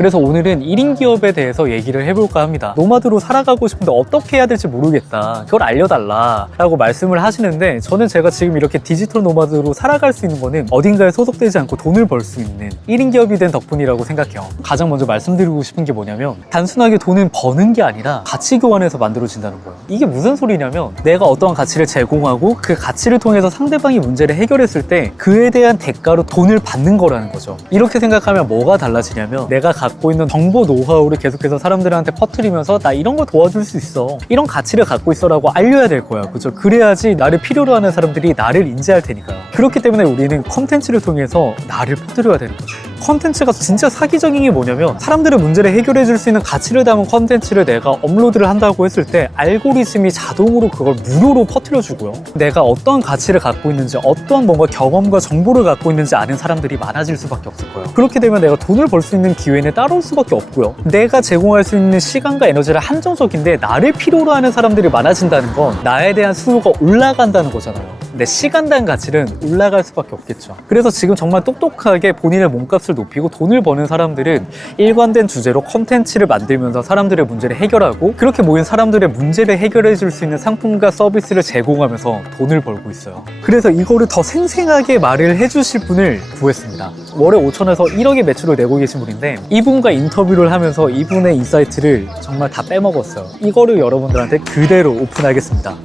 그래서 오늘은 1인 기업에 대해서 얘기를 해볼까 합니다. 노마드로 살아가고 싶은데 어떻게 해야 될지 모르겠다, 그걸 알려달라 라고 말씀을 하시는데, 저는 제가 지금 이렇게 디지털 노마드로 살아갈 수 있는 거는 어딘가에 소속되지 않고 돈을 벌 수 있는 1인 기업이 된 덕분이라고 생각해요. 가장 먼저 말씀드리고 싶은 게 뭐냐면, 단순하게 돈을 버는 게 아니라 가치 교환해서 만들어진다는 거예요. 이게 무슨 소리냐면, 내가 어떠한 가치를 제공하고 그 가치를 통해서 상대방이 문제를 해결했을 때 그에 대한 대가로 돈을 받는 거라는 거죠. 이렇게 생각하면 뭐가 달라지냐면, 내가 갖고 있는 정보 노하우를 계속해서 사람들한테 퍼뜨리면서 나 이런 거 도와줄 수 있어, 이런 가치를 갖고 있어라고 알려야 될 거야. 그죠? 그래야지 나를 필요로 하는 사람들이 나를 인지할 테니까요. 그렇기 때문에 우리는 컨텐츠를 통해서 나를 퍼뜨려야 되는 거죠. 컨텐츠가 진짜 사기적인 게 뭐냐면, 사람들의 문제를 해결해 줄 수 있는 가치를 담은 컨텐츠를 내가 업로드를 한다고 했을 때 알고리즘이 자동으로 그걸 무료로 퍼뜨려 주고요. 내가 어떤 가치를 갖고 있는지, 어떤 뭔가 경험과 정보를 갖고 있는지 아는 사람들이 많아질 수밖에 없을 거예요. 그렇게 되면 내가 돈을 벌 수 있는 기회는 따라올 수밖에 없고요. 내가 제공할 수 있는 시간과 에너지를 한정적인데 나를 필요로 하는 사람들이 많아진다는 건 나에 대한 수요가 올라간다는 거잖아요. 내 시간당 가치는 올라갈 수밖에 없겠죠. 그래서 지금 정말 똑똑하게 본인의 몸값을 높이고 돈을 버는 사람들은 일관된 주제로 컨텐츠를 만들면서 사람들의 문제를 해결하고, 그렇게 모인 사람들의 문제를 해결해 줄 수 있는 상품과 서비스를 제공하면서 돈을 벌고 있어요. 그래서 이거를 더 생생하게 말을 해주실 분을 구했습니다. 월에 5천에서 1억의 매출을 내고 계신 분인데, 이분과 인터뷰를 하면서 이분의 인사이트를 정말 다 빼먹었어요. 이거를 여러분들한테 그대로 오픈하겠습니다.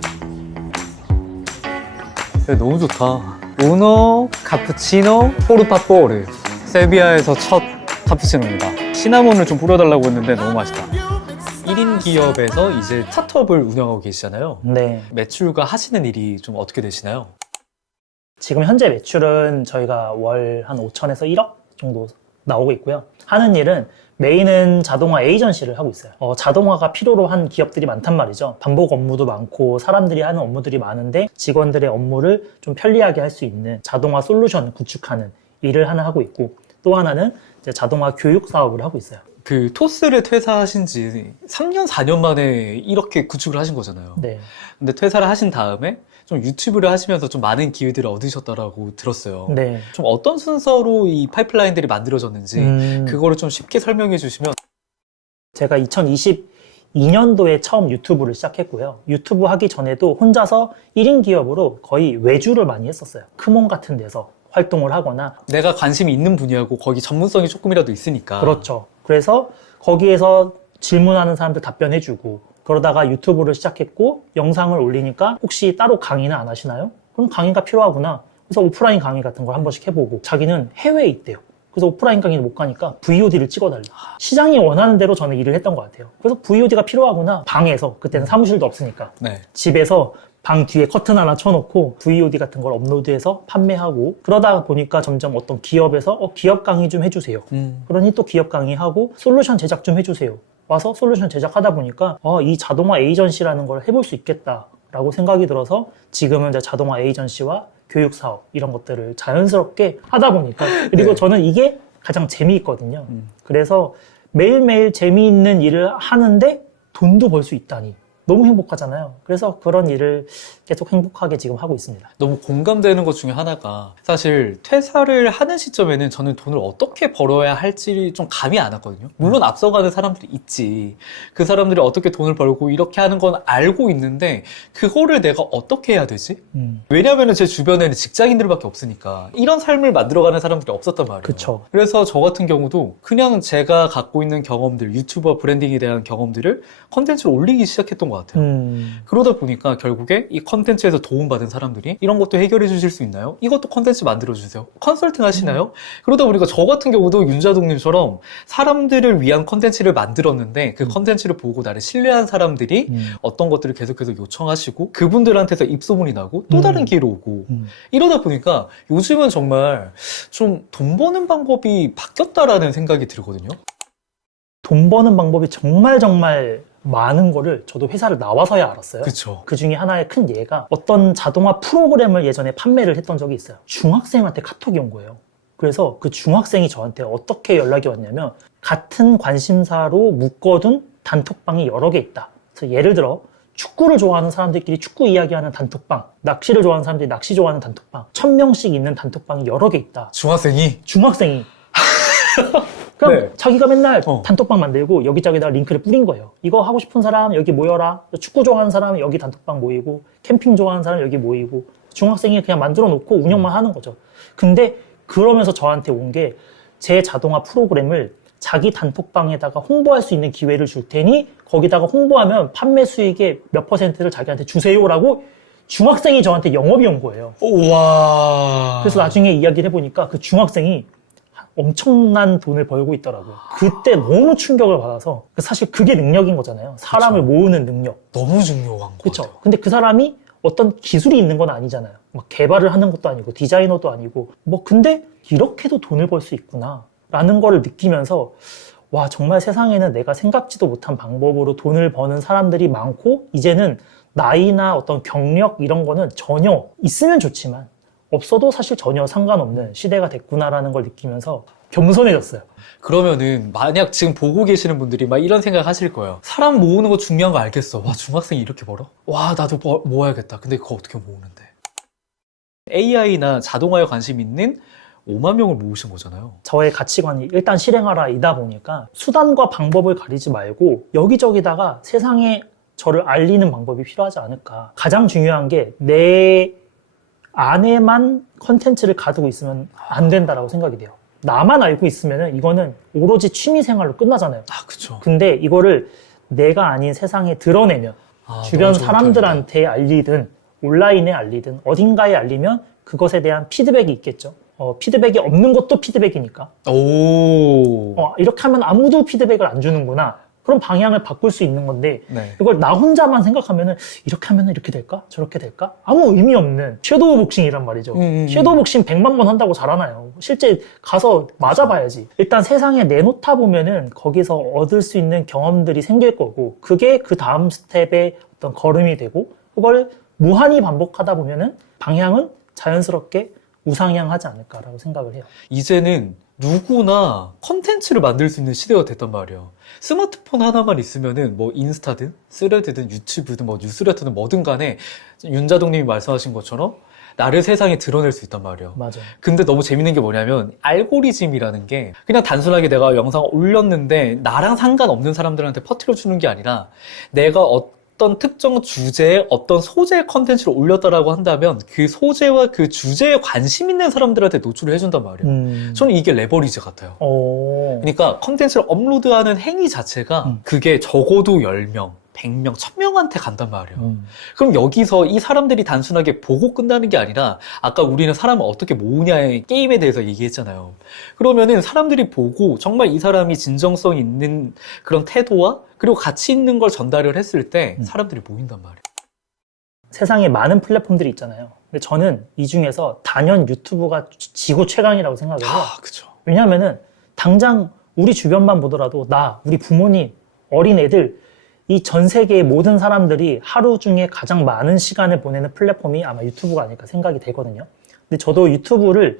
너무 좋다. 우노 카푸치노 포르파포르. 세비야에서 첫 카푸치노입니다. 시나몬을 좀 뿌려달라고 했는데 너무 맛있다. 1인 기업에서 이제 스타트업을 운영하고 계시잖아요. 네. 매출과 하시는 일이 좀 어떻게 되시나요? 지금 현재 매출은 저희가 월 한 5천에서 1억 정도 나오고 있고요. 하는 일은 메인은 자동화 에이전시를 하고 있어요. 자동화가 필요로 한 기업들이 많단 말이죠. 반복 업무도 많고 사람들이 하는 업무들이 많은데 직원들의 업무를 좀 편리하게 할 수 있는 자동화 솔루션 구축하는 일을 하나 하고 있고, 또 하나는 이제 자동화 교육 사업을 하고 있어요. 그 토스를 퇴사하신 지 3년, 4년 만에 이렇게 구축을 하신 거잖아요. 네. 근데 퇴사를 하신 다음에 좀 유튜브를 하시면서 좀 많은 기회들을 얻으셨다라고 들었어요. 네. 좀 어떤 순서로 이 파이프라인들이 만들어졌는지 그거를 좀 쉽게 설명해 주시면. 제가 2022년도에 처음 유튜브를 시작했고요. 유튜브 하기 전에도 혼자서 1인 기업으로 거의 외주를 많이 했었어요. 크몬 같은 데서 활동을 하거나. 내가 관심이 있는 분야고 거기 전문성이 조금이라도 있으니까. 그렇죠. 그래서 거기에서 질문하는 사람들 답변해주고, 그러다가 유튜브를 시작했고 영상을 올리니까 혹시 따로 강의는 안 하시나요? 그럼 강의가 필요하구나. 그래서 오프라인 강의 같은 걸 한 번씩 해보고, 자기는 해외에 있대요. 그래서 오프라인 강의를 못 가니까 VOD를 찍어달라. 시장이 원하는 대로 저는 일을 했던 것 같아요. 그래서 VOD가 필요하구나. 방에서, 그때는 사무실도 없으니까 네. 집에서 방 뒤에 커튼 하나 쳐놓고 VOD 같은 걸 업로드해서 판매하고, 그러다 보니까 점점 어떤 기업에서 기업 강의 좀 해주세요. 그러니 또 기업 강의하고 솔루션 제작 좀 해주세요. 와서 솔루션 제작하다 보니까 이 자동화 에이전시라는 걸 해볼 수 있겠다라고 생각이 들어서 지금은 이제 자동화 에이전시와 교육 사업 이런 것들을 자연스럽게 하다 보니까, 그리고 네. 저는 이게 가장 재미있거든요. 그래서 매일매일 재미있는 일을 하는데 돈도 벌 수 있다니 너무 행복하잖아요. 그래서 그런 일을 계속 행복하게 지금 하고 있습니다. 너무 공감되는 것 중에 하나가, 사실 퇴사를 하는 시점에는 저는 돈을 어떻게 벌어야 할지 좀 감이 안 왔거든요. 물론 앞서가는 사람들이 있지. 그 사람들이 어떻게 돈을 벌고 이렇게 하는 건 알고 있는데 그거를 내가 어떻게 해야 되지? 왜냐하면 제 주변에는 직장인들밖에 없으니까 이런 삶을 만들어가는 사람들이 없었단 말이에요. 그쵸. 그래서 저 같은 경우도 그냥 제가 갖고 있는 경험들, 유튜버 브랜딩에 대한 경험들을 컨텐츠로 올리기 시작했던 것 같아요. 그러다 보니까 결국에 이 컨텐츠에서 도움받은 사람들이 이런 것도 해결해 주실 수 있나요? 이것도 컨텐츠 만들어 주세요. 컨설팅 하시나요? 그러다 보니까 저 같은 경우도 윤자동님처럼 사람들을 위한 컨텐츠를 만들었는데 그 컨텐츠를 보고 나를 신뢰한 사람들이 어떤 것들을 계속해서 요청하시고 그분들한테서 입소문이 나고 또 다른 기회로 오고 이러다 보니까 요즘은 정말 좀 돈 버는 방법이 바뀌었다라는 생각이 들거든요. 돈 버는 방법이 정말 많은 거를 저도 회사를 나와서야 알았어요. 그쵸. 그 중에 하나의 큰 예가, 어떤 자동화 프로그램을 예전에 판매를 했던 적이 있어요. 중학생한테 카톡이 온 거예요. 그래서 그 중학생이 저한테 어떻게 연락이 왔냐면, 같은 관심사로 묶어둔 단톡방이 여러 개 있다. 그래서 예를 들어 축구를 좋아하는 사람들끼리 축구 이야기하는 단톡방, 낚시를 좋아하는 사람들이 낚시 좋아하는 단톡방, 1000명씩 있는 단톡방이 여러 개 있다. 중학생이? 중학생이 그냥 네. 자기가 맨날 어. 단톡방 만들고 여기저기다가 링크를 뿌린 거예요. 이거 하고 싶은 사람 여기 모여라. 축구 좋아하는 사람 여기 단톡방 모이고 캠핑 좋아하는 사람 여기 모이고 중학생이 그냥 만들어 놓고 운영만 하는 거죠. 근데 그러면서 저한테 온 게 제 자동화 프로그램을 자기 단톡방에다가 홍보할 수 있는 기회를 줄 테니 거기다가 홍보하면 판매 수익의 몇 %를 자기한테 주세요라고 중학생이 저한테 영업이 온 거예요. 와. 그래서 나중에 이야기를 해보니까 그 중학생이 엄청난 돈을 벌고 있더라고요. 그때 너무 충격을 받아서 사실 그게 능력인 거잖아요. 사람을 그쵸. 모으는 능력. 너무 중요한 거 그렇죠. 같아요. 근데 그 사람이 어떤 기술이 있는 건 아니잖아요. 막 개발을 하는 것도 아니고 디자이너도 아니고 뭐 근데 이렇게도 돈을 벌 수 있구나 라는 거를 느끼면서 와 정말 세상에는 내가 생각지도 못한 방법으로 돈을 버는 사람들이 많고 이제는 나이나 어떤 경력 이런 거는 전혀 있으면 좋지만 없어도 사실 전혀 상관없는 시대가 됐구나라는 걸 느끼면서 겸손해졌어요. 그러면은 만약 지금 보고 계시는 분들이 막 이런 생각 하실 거예요. 사람 모으는 거 중요한 거 알겠어. 와, 중학생이 이렇게 벌어? 와, 나도 모아야겠다. 근데 그거 어떻게 모으는데? AI나 자동화에 관심 있는 5만 명을 모으신 거잖아요. 저의 가치관이 일단 실행하라 이다 보니까 수단과 방법을 가리지 말고 여기저기다가 세상에 저를 알리는 방법이 필요하지 않을까. 가장 중요한 게 내 안에만 컨텐츠를 가지고 있으면 안 된다라고 생각이 돼요. 나만 알고 있으면 이거는 오로지 취미 생활로 끝나잖아요. 아, 그쵸. 근데 이거를 내가 아닌 세상에 드러내면 주변 너무 좋은 사람들한테 알리든 온라인에 알리든 어딘가에 알리면 그것에 대한 피드백이 있겠죠. 피드백이 없는 것도 피드백이니까. 오. 이렇게 하면 아무도 피드백을 안 주는구나. 그럼 방향을 바꿀 수 있는 건데 네. 이걸 나 혼자만 생각하면은 이렇게 하면은 이렇게 될까? 저렇게 될까? 아무 의미 없는 섀도우 복싱이란 말이죠. 섀도우 복싱 100만 번 한다고 잘하나요? 실제 가서 맞아봐야지. 일단 세상에 내놓다 보면은 거기서 얻을 수 있는 경험들이 생길 거고 그게 그 다음 스텝의 어떤 걸음이 되고 그걸 무한히 반복하다 보면은 방향은 자연스럽게 우상향하지 않을까라고 생각을 해요. 이제는 누구나 컨텐츠를 만들 수 있는 시대가 됐단 말이에요. 스마트폰 하나만 있으면은 뭐 인스타든 스레드든 유튜브든 뭐 뉴스레터든 뭐든 간에 윤자동님이 말씀하신 것처럼 나를 세상에 드러낼 수 있단 말이에요. 맞아요. 근데 너무 재밌는 게 뭐냐면 알고리즘이라는 게 그냥 단순하게 내가 영상을 올렸는데 나랑 상관없는 사람들한테 퍼뜨려주는 게 아니라 내가 어떤 특정 주제에 어떤 소재의 컨텐츠를 올렸다라고 한다면 그 소재와 그 주제에 관심 있는 사람들한테 노출을 해준단 말이에요. 저는 이게 레버리지 같아요. 그러니까 컨텐츠를 업로드하는 행위 자체가 그게 적어도 10명, 100명, 1000명한테 간단 말이에요. 그럼 여기서 이 사람들이 단순하게 보고 끝나는 게 아니라 아까 우리는 사람을 어떻게 모으냐의 게임에 대해서 얘기했잖아요. 그러면은 사람들이 보고 정말 이 사람이 진정성 있는 그런 태도와 그리고 가치 있는 걸 전달을 했을 때 사람들이 모인단 말이에요. 세상에 많은 플랫폼들이 있잖아요. 근데 저는 이 중에서 단연 유튜브가 지구 최강이라고 생각을 해요. 그쵸. 왜냐하면은 당장 우리 주변만 보더라도 우리 부모님, 어린 애들 이 전 세계의 모든 사람들이 하루 중에 가장 많은 시간을 보내는 플랫폼이 아마 유튜브가 아닐까 생각이 되거든요. 근데 저도 유튜브를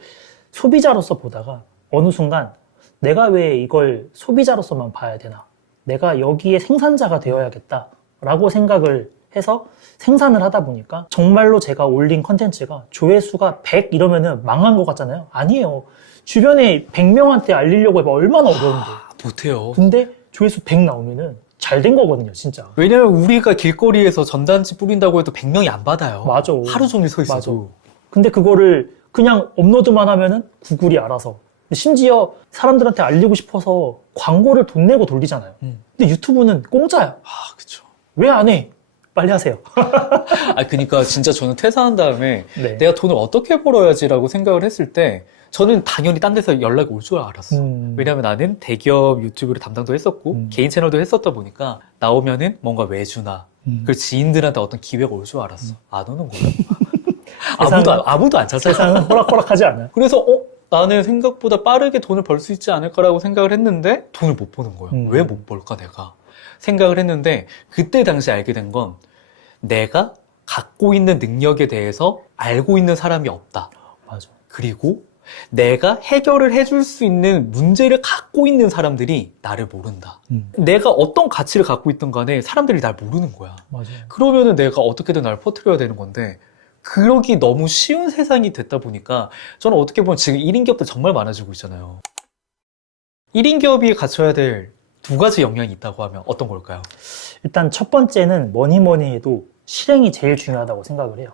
소비자로서 보다가 어느 순간 내가 왜 이걸 소비자로서만 봐야 되나? 내가 여기에 생산자가 되어야겠다라고 생각을 해서 생산을 하다 보니까 정말로 제가 올린 컨텐츠가 조회수가 100 이러면은 망한 것 같잖아요. 아니에요. 주변에 100명한테 알리려고 해봐 얼마나 어려운데. 못해요. 근데 조회수 100 나오면은 잘 된 거거든요, 진짜. 왜냐면 우리가 길거리에서 전단지 뿌린다고 해도 100명이 안 받아요. 맞아. 하루 종일 서 있어도. 근데 그거를 그냥 업로드만 하면은 구글이 알아서. 심지어 사람들한테 알리고 싶어서 광고를 돈 내고 돌리잖아요. 근데 유튜브는 공짜야. 그쵸. 왜 안 해? 빨리 하세요. 그러니까 진짜 저는 퇴사한 다음에 네. 내가 돈을 어떻게 벌어야지라고 생각을 했을 때 저는 당연히 딴 데서 연락이 올 줄 알았어. 왜냐면 나는 대기업 유튜브를 담당도 했었고 개인 채널도 했었다 보니까 나오면은 뭔가 외주나 그 지인들한테 어떤 기회가 올 줄 알았어. 안 오는 거야. 아무도 안 찾아. 세상은 호락호락하지 않아요. 그래서 나는 생각보다 빠르게 돈을 벌 수 있지 않을까라고 생각을 했는데 돈을 못 버는 거야. 왜 못 벌까 내가 생각을 했는데 그때 당시 알게 된 건 내가 갖고 있는 능력에 대해서 알고 있는 사람이 없다. 맞아. 그리고 내가 해결을 해줄 수 있는 문제를 갖고 있는 사람들이 나를 모른다. 내가 어떤 가치를 갖고 있든 간에 사람들이 날 모르는 거야. 맞아요. 그러면은 내가 어떻게든 날 퍼뜨려야 되는 건데 그러기 너무 쉬운 세상이 됐다 보니까 저는 어떻게 보면 지금 1인 기업들 정말 많아지고 있잖아요. 1인 기업이 갖춰야 될 두 가지 역량이 있다고 하면 어떤 걸까요? 일단 첫 번째는 뭐니 해도 실행이 제일 중요하다고 생각을 해요.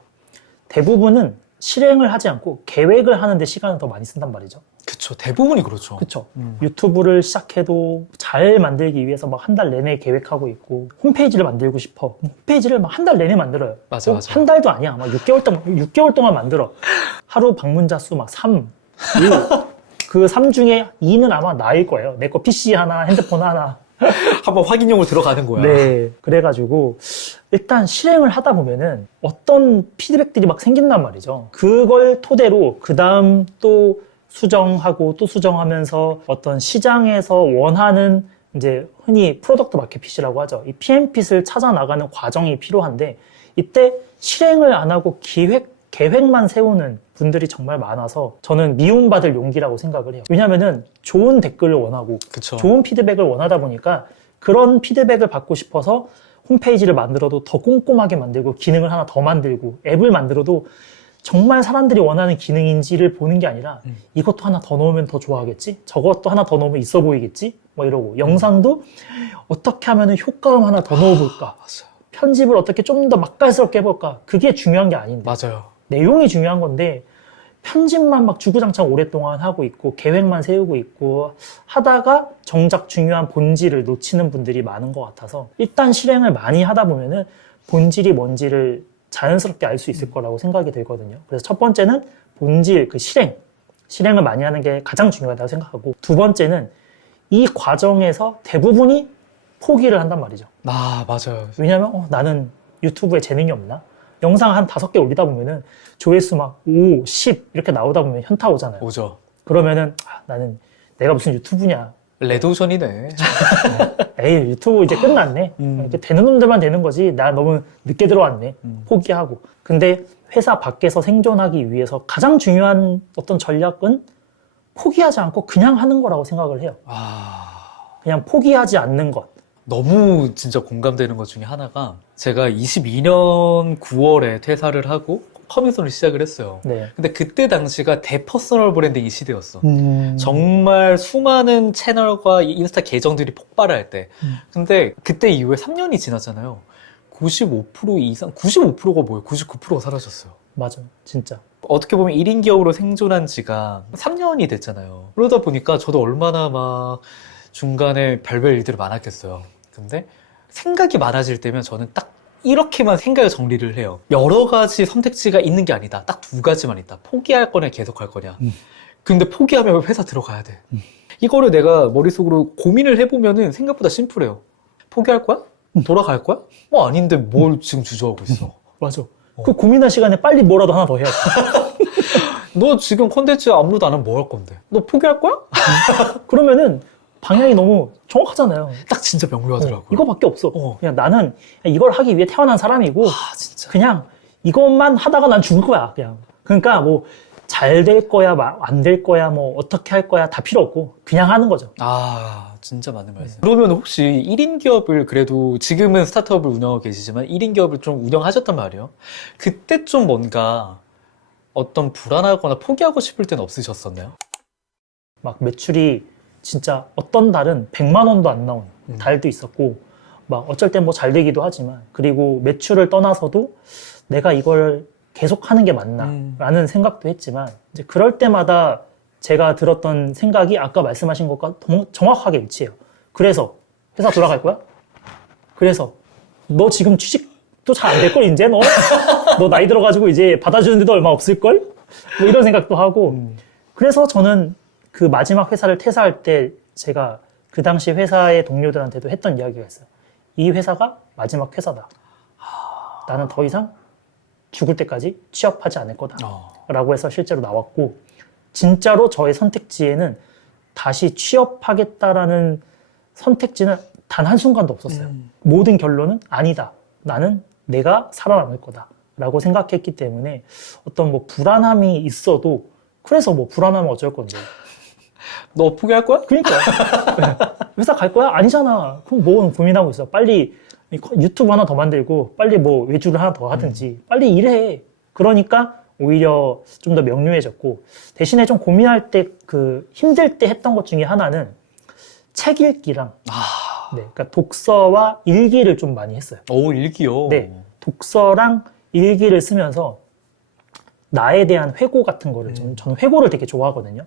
대부분은 실행을 하지 않고 계획을 하는데 시간을 더 많이 쓴단 말이죠. 그쵸. 대부분이 그렇죠. 그쵸. 유튜브를 시작해도 잘 만들기 위해서 막 한 달 내내 계획하고 있고, 홈페이지를 만들고 싶어. 홈페이지를 막 한 달 내내 만들어요. 맞아. 한 달도 아니야. 막 6개월 동안 만들어. 하루 방문자 수 막 3, 5. 그 3 중에 2는 아마 나일 거예요. 내 거 PC 하나, 핸드폰 하나. 한번 확인용으로 들어가는 거야. 네. 그래가지고, 일단 실행을 하다 보면은 어떤 피드백들이 막 생긴단 말이죠. 그걸 토대로 그 다음 또 수정하고 또 수정하면서 어떤 시장에서 원하는 이제 흔히 프로덕트 마켓핏이라고 하죠. 이 PM핏을 찾아 나가는 과정이 필요한데 이때 실행을 안 하고 계획만 세우는 분들이 정말 많아서 저는 미움받을 용기라고 생각을 해요. 왜냐면은 좋은 댓글을 원하고 그쵸. 좋은 피드백을 원하다 보니까 그런 피드백을 받고 싶어서 홈페이지를 만들어도 더 꼼꼼하게 만들고 기능을 하나 더 만들고 앱을 만들어도 정말 사람들이 원하는 기능인지를 보는 게 아니라 이것도 하나 더 넣으면 더 좋아하겠지? 저것도 하나 더 넣으면 있어 보이겠지? 뭐 이러고 영상도 어떻게 하면 효과음 하나 더 넣어볼까? 맞아요. 편집을 어떻게 좀 더 맛깔스럽게 해볼까? 그게 중요한 게 아닌데 맞아요. 내용이 중요한 건데 편집만 막 주구장창 오랫동안 하고 있고 계획만 세우고 있고 하다가 정작 중요한 본질을 놓치는 분들이 많은 것 같아서 일단 실행을 많이 하다 보면은 본질이 뭔지를 자연스럽게 알 수 있을 거라고 생각이 들거든요. 그래서 첫 번째는 본질, 그 실행을 많이 하는 게 가장 중요하다고 생각하고 두 번째는 이 과정에서 대부분이 포기를 한단 말이죠. 아, 맞아요. 왜냐면 나는 유튜브에 재능이 없나? 영상 한 5개 올리다 보면은 조회수 막 5, 10 이렇게 나오다 보면 현타 오잖아요. 오죠. 그러면은 나는 내가 무슨 유튜브냐? 레드오션이네. 에이 유튜브 이제 끝났네. 이렇게 되는 놈들만 되는 거지. 나 너무 늦게 들어왔네. 포기하고. 근데 회사 밖에서 생존하기 위해서 가장 중요한 어떤 전략은 포기하지 않고 그냥 하는 거라고 생각을 해요. 그냥 포기하지 않는 것. 너무 진짜 공감되는 것 중에 하나가 제가 22년 9월에 퇴사를 하고 커미선을 시작을 했어요. 네. 근데 그때 당시가 대퍼스널 브랜딩 시대였어. 정말 수많은 채널과 인스타 계정들이 폭발할 때. 근데 그때 이후에 3년이 지났잖아요. 95% 이상, 95%가 뭐예요? 99%가 사라졌어요. 맞아, 진짜. 어떻게 보면 1인 기업으로 생존한 지가 3년이 됐잖아요. 그러다 보니까 저도 얼마나 막 중간에 별별 일들이 많았겠어요. 근데 생각이 많아질 때면 저는 딱 이렇게만 생각을 정리를 해요. 여러 가지 선택지가 있는 게 아니다. 딱 2가지만 있다. 포기할 거냐 계속 할 거냐. 근데 포기하면 회사 들어가야 돼. 이거를 내가 머릿속으로 고민을 해보면은 생각보다 심플해요. 포기할 거야? 돌아갈 거야? 아닌데 뭘 지금 주저하고 있어. 맞아. 그 고민할 시간에 빨리 뭐라도 하나 더 해야 돼. 너 지금 콘텐츠 업로드 안 하면 뭐 할 건데? 너 포기할 거야? 그러면은 방향이 너무 정확하잖아요. 딱 진짜 명료하더라고요. 이거밖에 없어. 그냥 나는 이걸 하기 위해 태어난 사람이고 진짜. 그냥 이것만 하다가 난 죽을 거야. 그냥. 그러니까 뭐 잘 될 거야, 안 될 거야, 뭐 어떻게 할 거야 다 필요 없고 그냥 하는 거죠. 진짜 맞는 말씀. 그러면 혹시 1인 기업을 그래도 지금은 스타트업을 운영하고 계시지만 1인 기업을 좀 운영하셨단 말이에요. 그때 좀 뭔가 어떤 불안하거나 포기하고 싶을 때는 없으셨었나요? 막 매출이 진짜 어떤 달은 100만 원도 안 나온 달도 있었고 막 어쩔 땐 뭐 잘 되기도 하지만 그리고 매출을 떠나서도 내가 이걸 계속 하는 게 맞나 라는 생각도 했지만 이제 그럴 때마다 제가 들었던 생각이 아까 말씀하신 것과 정확하게 일치해요. 그래서 회사 돌아갈 거야? 그래서 너 지금 취직도 잘 안 될 걸 이제 너 나이 들어가지고 이제 받아주는 데도 얼마 없을 걸? 뭐 이런 생각도 하고 그래서 저는 그 마지막 회사를 퇴사할 때 제가 그 당시 회사의 동료들한테도 했던 이야기가 있어요. 이 회사가 마지막 회사다. 나는 더 이상 죽을 때까지 취업하지 않을 거다. 라고 해서 실제로 나왔고 진짜로 저의 선택지에는 다시 취업하겠다라는 선택지는 단 한순간도 없었어요. 모든 결론은 아니다. 나는 내가 살아남을 거다. 라고 생각했기 때문에 어떤 뭐 불안함이 있어도 그래서 뭐 불안하면 어쩔 건데. 너 포기할 거야? 그러니까. 회사 갈 거야? 아니잖아. 그럼 뭐 고민하고 있어. 빨리 유튜브 하나 더 만들고 빨리 뭐 외주를 하나 더 하든지 빨리 일해. 그러니까 오히려 좀 더 명료해졌고 대신에 좀 고민할 때 그 힘들 때 했던 것 중에 하나는 책 읽기랑 아, 네, 그러니까 독서와 일기를 좀 많이 했어요. 오, 일기요? 네, 독서랑 일기를 쓰면서 나에 대한 회고 같은 거를 저는 회고를 되게 좋아하거든요.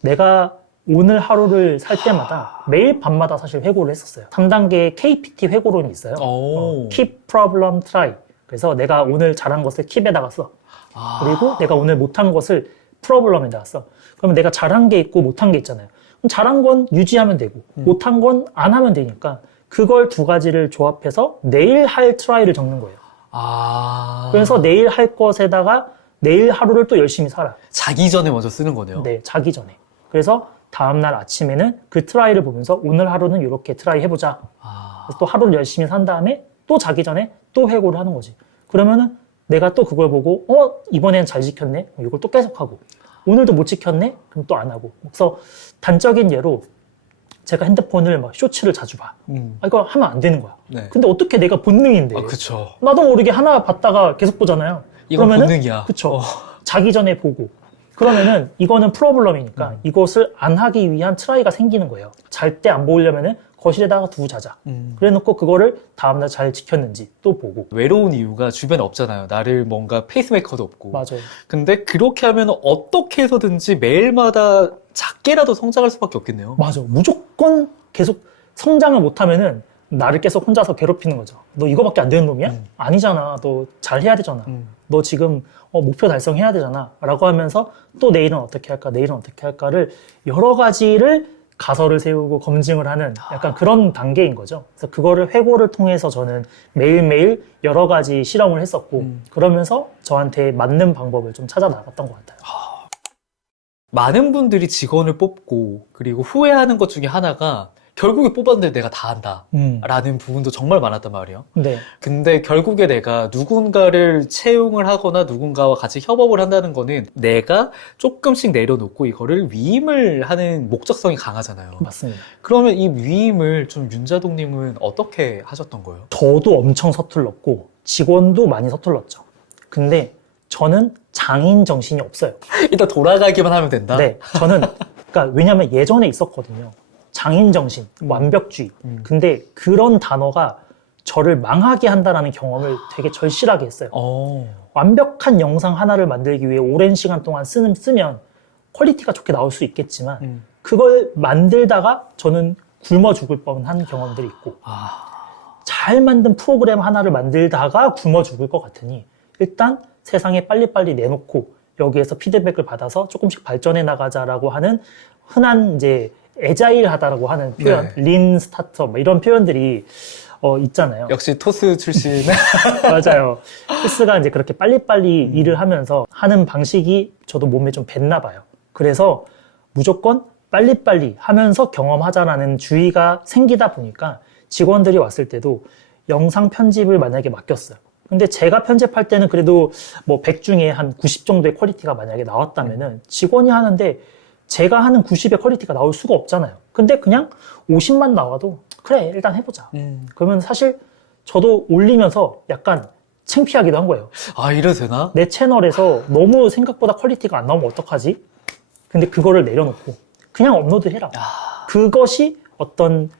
내가 오늘 하루를 살 때마다 매일 밤마다 사실 회고를 했었어요. 3단계 KPT 회고론이 있어요. 오. Keep Problem Try. 그래서 내가 오늘 잘한 것을 킵에다가 써. 아. 그리고 내가 오늘 못한 것을 프로블럼에다가 써. 그러면 내가 잘한 게 있고 못한 게 있잖아요. 그럼 잘한 건 유지하면 되고 못한 건 안 하면 되니까 그걸 두 가지를 조합해서 내일 할 트라이를 적는 거예요. 아. 그래서 내일 할 것에다가 내일 하루를 또 열심히 살아. 자기 전에 먼저 쓰는 거네요? 네, 자기 전에. 그래서 다음날 아침에는 그 트라이를 보면서 오늘 하루는 이렇게 트라이 해보자. 아. 그래서 또 하루를 열심히 산 다음에 또 자기 전에 또 회고를 하는 거지. 그러면은 내가 또 그걸 보고 이번엔 잘 지켰네? 이걸 또 계속하고 오늘도 못 지켰네? 그럼 또 안 하고. 그래서 단적인 예로 제가 핸드폰을 막 쇼츠를 자주 봐. 이거 하면 안 되는 거야. 네. 근데 어떻게 내가 본능인데 아, 그쵸. 나도 모르게 하나 봤다가 계속 보잖아요. 이건 그러면은 본능이야. 그쵸. 자기 전에 보고. 그러면은 이거는 프로블럼이니까 이것을 안 하기 위한 트라이가 생기는 거예요. 잘 때 안 보려면은 거실에다가 두고 자자. 그래 놓고 그거를 다음날 잘 지켰는지 또 보고. 외로운 이유가 주변에 없잖아요. 나를 뭔가 페이스메이커도 없고. 맞아요. 근데 그렇게 하면 어떻게 해서든지 매일마다 작게라도 성장할 수밖에 없겠네요. 맞아. 무조건 계속 성장을 못하면은 나를 계속 혼자서 괴롭히는 거죠. 너 이거밖에 안 되는 놈이야? 아니잖아. 너 잘 해야 되잖아. 너 지금 목표 달성해야 되잖아. 라고 하면서 또 내일은 어떻게 할까? 내일은 어떻게 할까를 여러 가지를 가설을 세우고 검증을 하는 약간 그런 단계인 거죠. 그래서 그거를 회고를 통해서 저는 매일매일 여러 가지 실험을 했었고 그러면서 저한테 맞는 방법을 좀 찾아 나갔던 것 같아요. 많은 분들이 직원을 뽑고 그리고 후회하는 것 중에 하나가 결국에 뽑았는데 내가 다 한다 라는 부분도 정말 많았단 말이에요. 네. 근데 결국에 내가 누군가를 채용을 하거나 누군가와 같이 협업을 한다는 거는 내가 조금씩 내려놓고 이거를 위임을 하는 목적성이 강하잖아요. 맞습니다. 그러면 이 위임을 좀 윤자동님은 어떻게 하셨던 거예요? 저도 엄청 서툴렀고 직원도 많이 서툴렀죠. 근데 저는 장인 정신이 없어요. 일단 돌아가기만 하면 된다? 네, 저는 그러니까 왜냐면 예전에 있었거든요. 장인 정신, 완벽주의. 근데 그런 단어가 저를 망하게 한다라는 경험을 되게 절실하게 했어요. 완벽한 영상 하나를 만들기 위해 오랜 시간 동안 쓰면 퀄리티가 좋게 나올 수 있겠지만 그걸 만들다가 저는 굶어 죽을 뻔한 경험들이 있고 잘 만든 프로그램 하나를 만들다가 굶어 죽을 것 같으니 일단 세상에 빨리빨리 내놓고 여기에서 피드백을 받아서 조금씩 발전해 나가자라고 하는 흔한 이제 애자일하다라고 하는 표현, 네. 린 스타트업 뭐 이런 표현들이 있잖아요. 역시 토스 출신. 맞아요. 토스가 이제 그렇게 빨리빨리 일을 하면서 하는 방식이 저도 몸에 좀 뱄나 봐요. 그래서 무조건 빨리빨리 하면서 경험하자라는 주의가 생기다 보니까 직원들이 왔을 때도 영상 편집을 만약에 맡겼어요. 근데 제가 편집할 때는 그래도 뭐 100 중에 한 90 정도의 퀄리티가 만약에 나왔다면은 직원이 하는데 제가 하는 90의 퀄리티가 나올 수가 없잖아요. 근데 그냥 50만 나와도 그래 일단 해보자. 그러면 사실 저도 올리면서 약간 창피하기도 한 거예요. 아, 이래도 되나? 내 채널에서 너무 생각보다 퀄리티가 안 나오면 어떡하지? 근데 그거를 내려놓고 그냥 업로드 해라. 그것이 어떤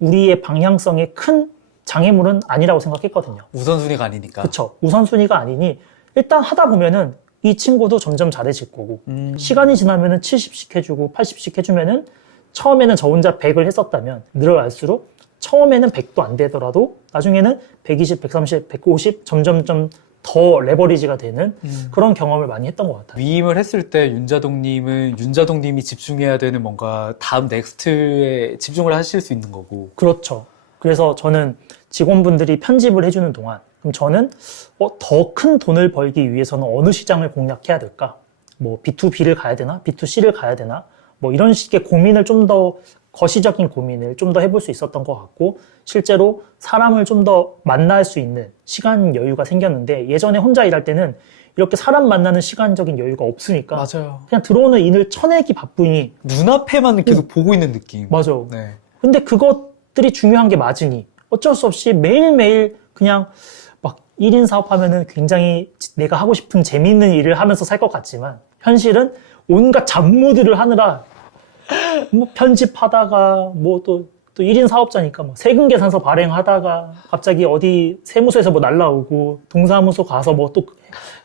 우리의 방향성의 큰 장애물은 아니라고 생각했거든요. 우선순위가 아니니까. 그쵸. 우선순위가 아니니 일단 하다 보면은 이 친구도 점점 잘해질 거고 시간이 지나면은 70씩 해주고 80씩 해주면은 처음에는 저 혼자 100을 했었다면 늘어날수록 처음에는 100도 안 되더라도 나중에는 120, 130, 150 점점점 더 레버리지가 되는 그런 경험을 많이 했던 것 같아요. 위임을 했을 때 윤자동님은 윤자동님이 집중해야 되는 뭔가 다음 넥스트에 집중을 하실 수 있는 거고. 그렇죠. 그래서 저는 직원분들이 편집을 해주는 동안 그럼 저는 더 큰 돈을 벌기 위해서는 어느 시장을 공략해야 될까? 뭐 B2B를 가야 되나? B2C를 가야 되나? 뭐 이런 식의 고민을 좀 더 거시적인 고민을 좀 더 해볼 수 있었던 것 같고 실제로 사람을 좀 더 만날 수 있는 시간 여유가 생겼는데 예전에 혼자 일할 때는 이렇게 사람 만나는 시간적인 여유가 없으니까 맞아요. 그냥 들어오는 인을 쳐내기 바쁘니 눈앞에만 계속 보고 있는 느낌. 맞아. 네. 근데 그것들이 중요한 게 맞으니 어쩔 수 없이 매일매일 그냥 막 1인 사업하면은 굉장히 내가 하고 싶은 재미있는 일을 하면서 살 것 같지만 현실은 온갖 잡무들을 하느라 뭐 편집하다가 뭐 또 1인 사업자니까 뭐 세금 계산서 발행하다가 갑자기 어디 세무서에서 뭐 날라오고 동사무소 가서 뭐 또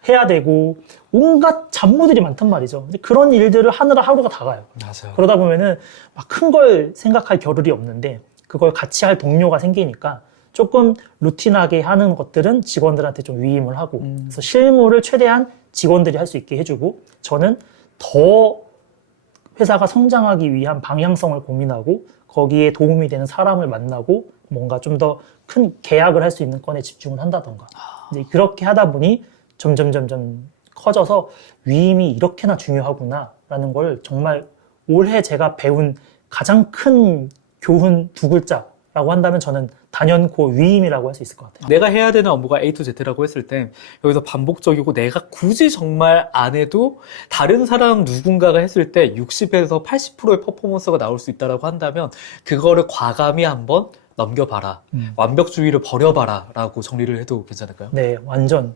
해야 되고 온갖 잡무들이 많단 말이죠. 근데 그런 일들을 하느라 하루가 다 가요. 맞아요. 그러다 보면은 막 큰 걸 생각할 겨를이 없는데 그걸 같이 할 동료가 생기니까 조금 루틴하게 하는 것들은 직원들한테 좀 위임을 하고 그래서 실무를 최대한 직원들이 할 수 있게 해주고 저는 더 회사가 성장하기 위한 방향성을 고민하고 거기에 도움이 되는 사람을 만나고 뭔가 좀 더 큰 계약을 할 수 있는 건에 집중을 한다던가 이제 그렇게 하다 보니 점점 커져서 위임이 이렇게나 중요하구나라는 걸 정말 올해 제가 배운 가장 큰 교훈 두 글자라고 한다면 저는 단연코 위임이라고 할 수 있을 것 같아요. 내가 해야 되는 업무가 A to Z라고 했을 때 여기서 반복적이고 내가 굳이 정말 안 해도 다른 사람 누군가가 했을 때 60에서 80%의 퍼포먼스가 나올 수 있다고 한다면 그거를 과감히 한번 넘겨봐라. 완벽주의를 버려봐라 라고 정리를 해도 괜찮을까요? 네, 완전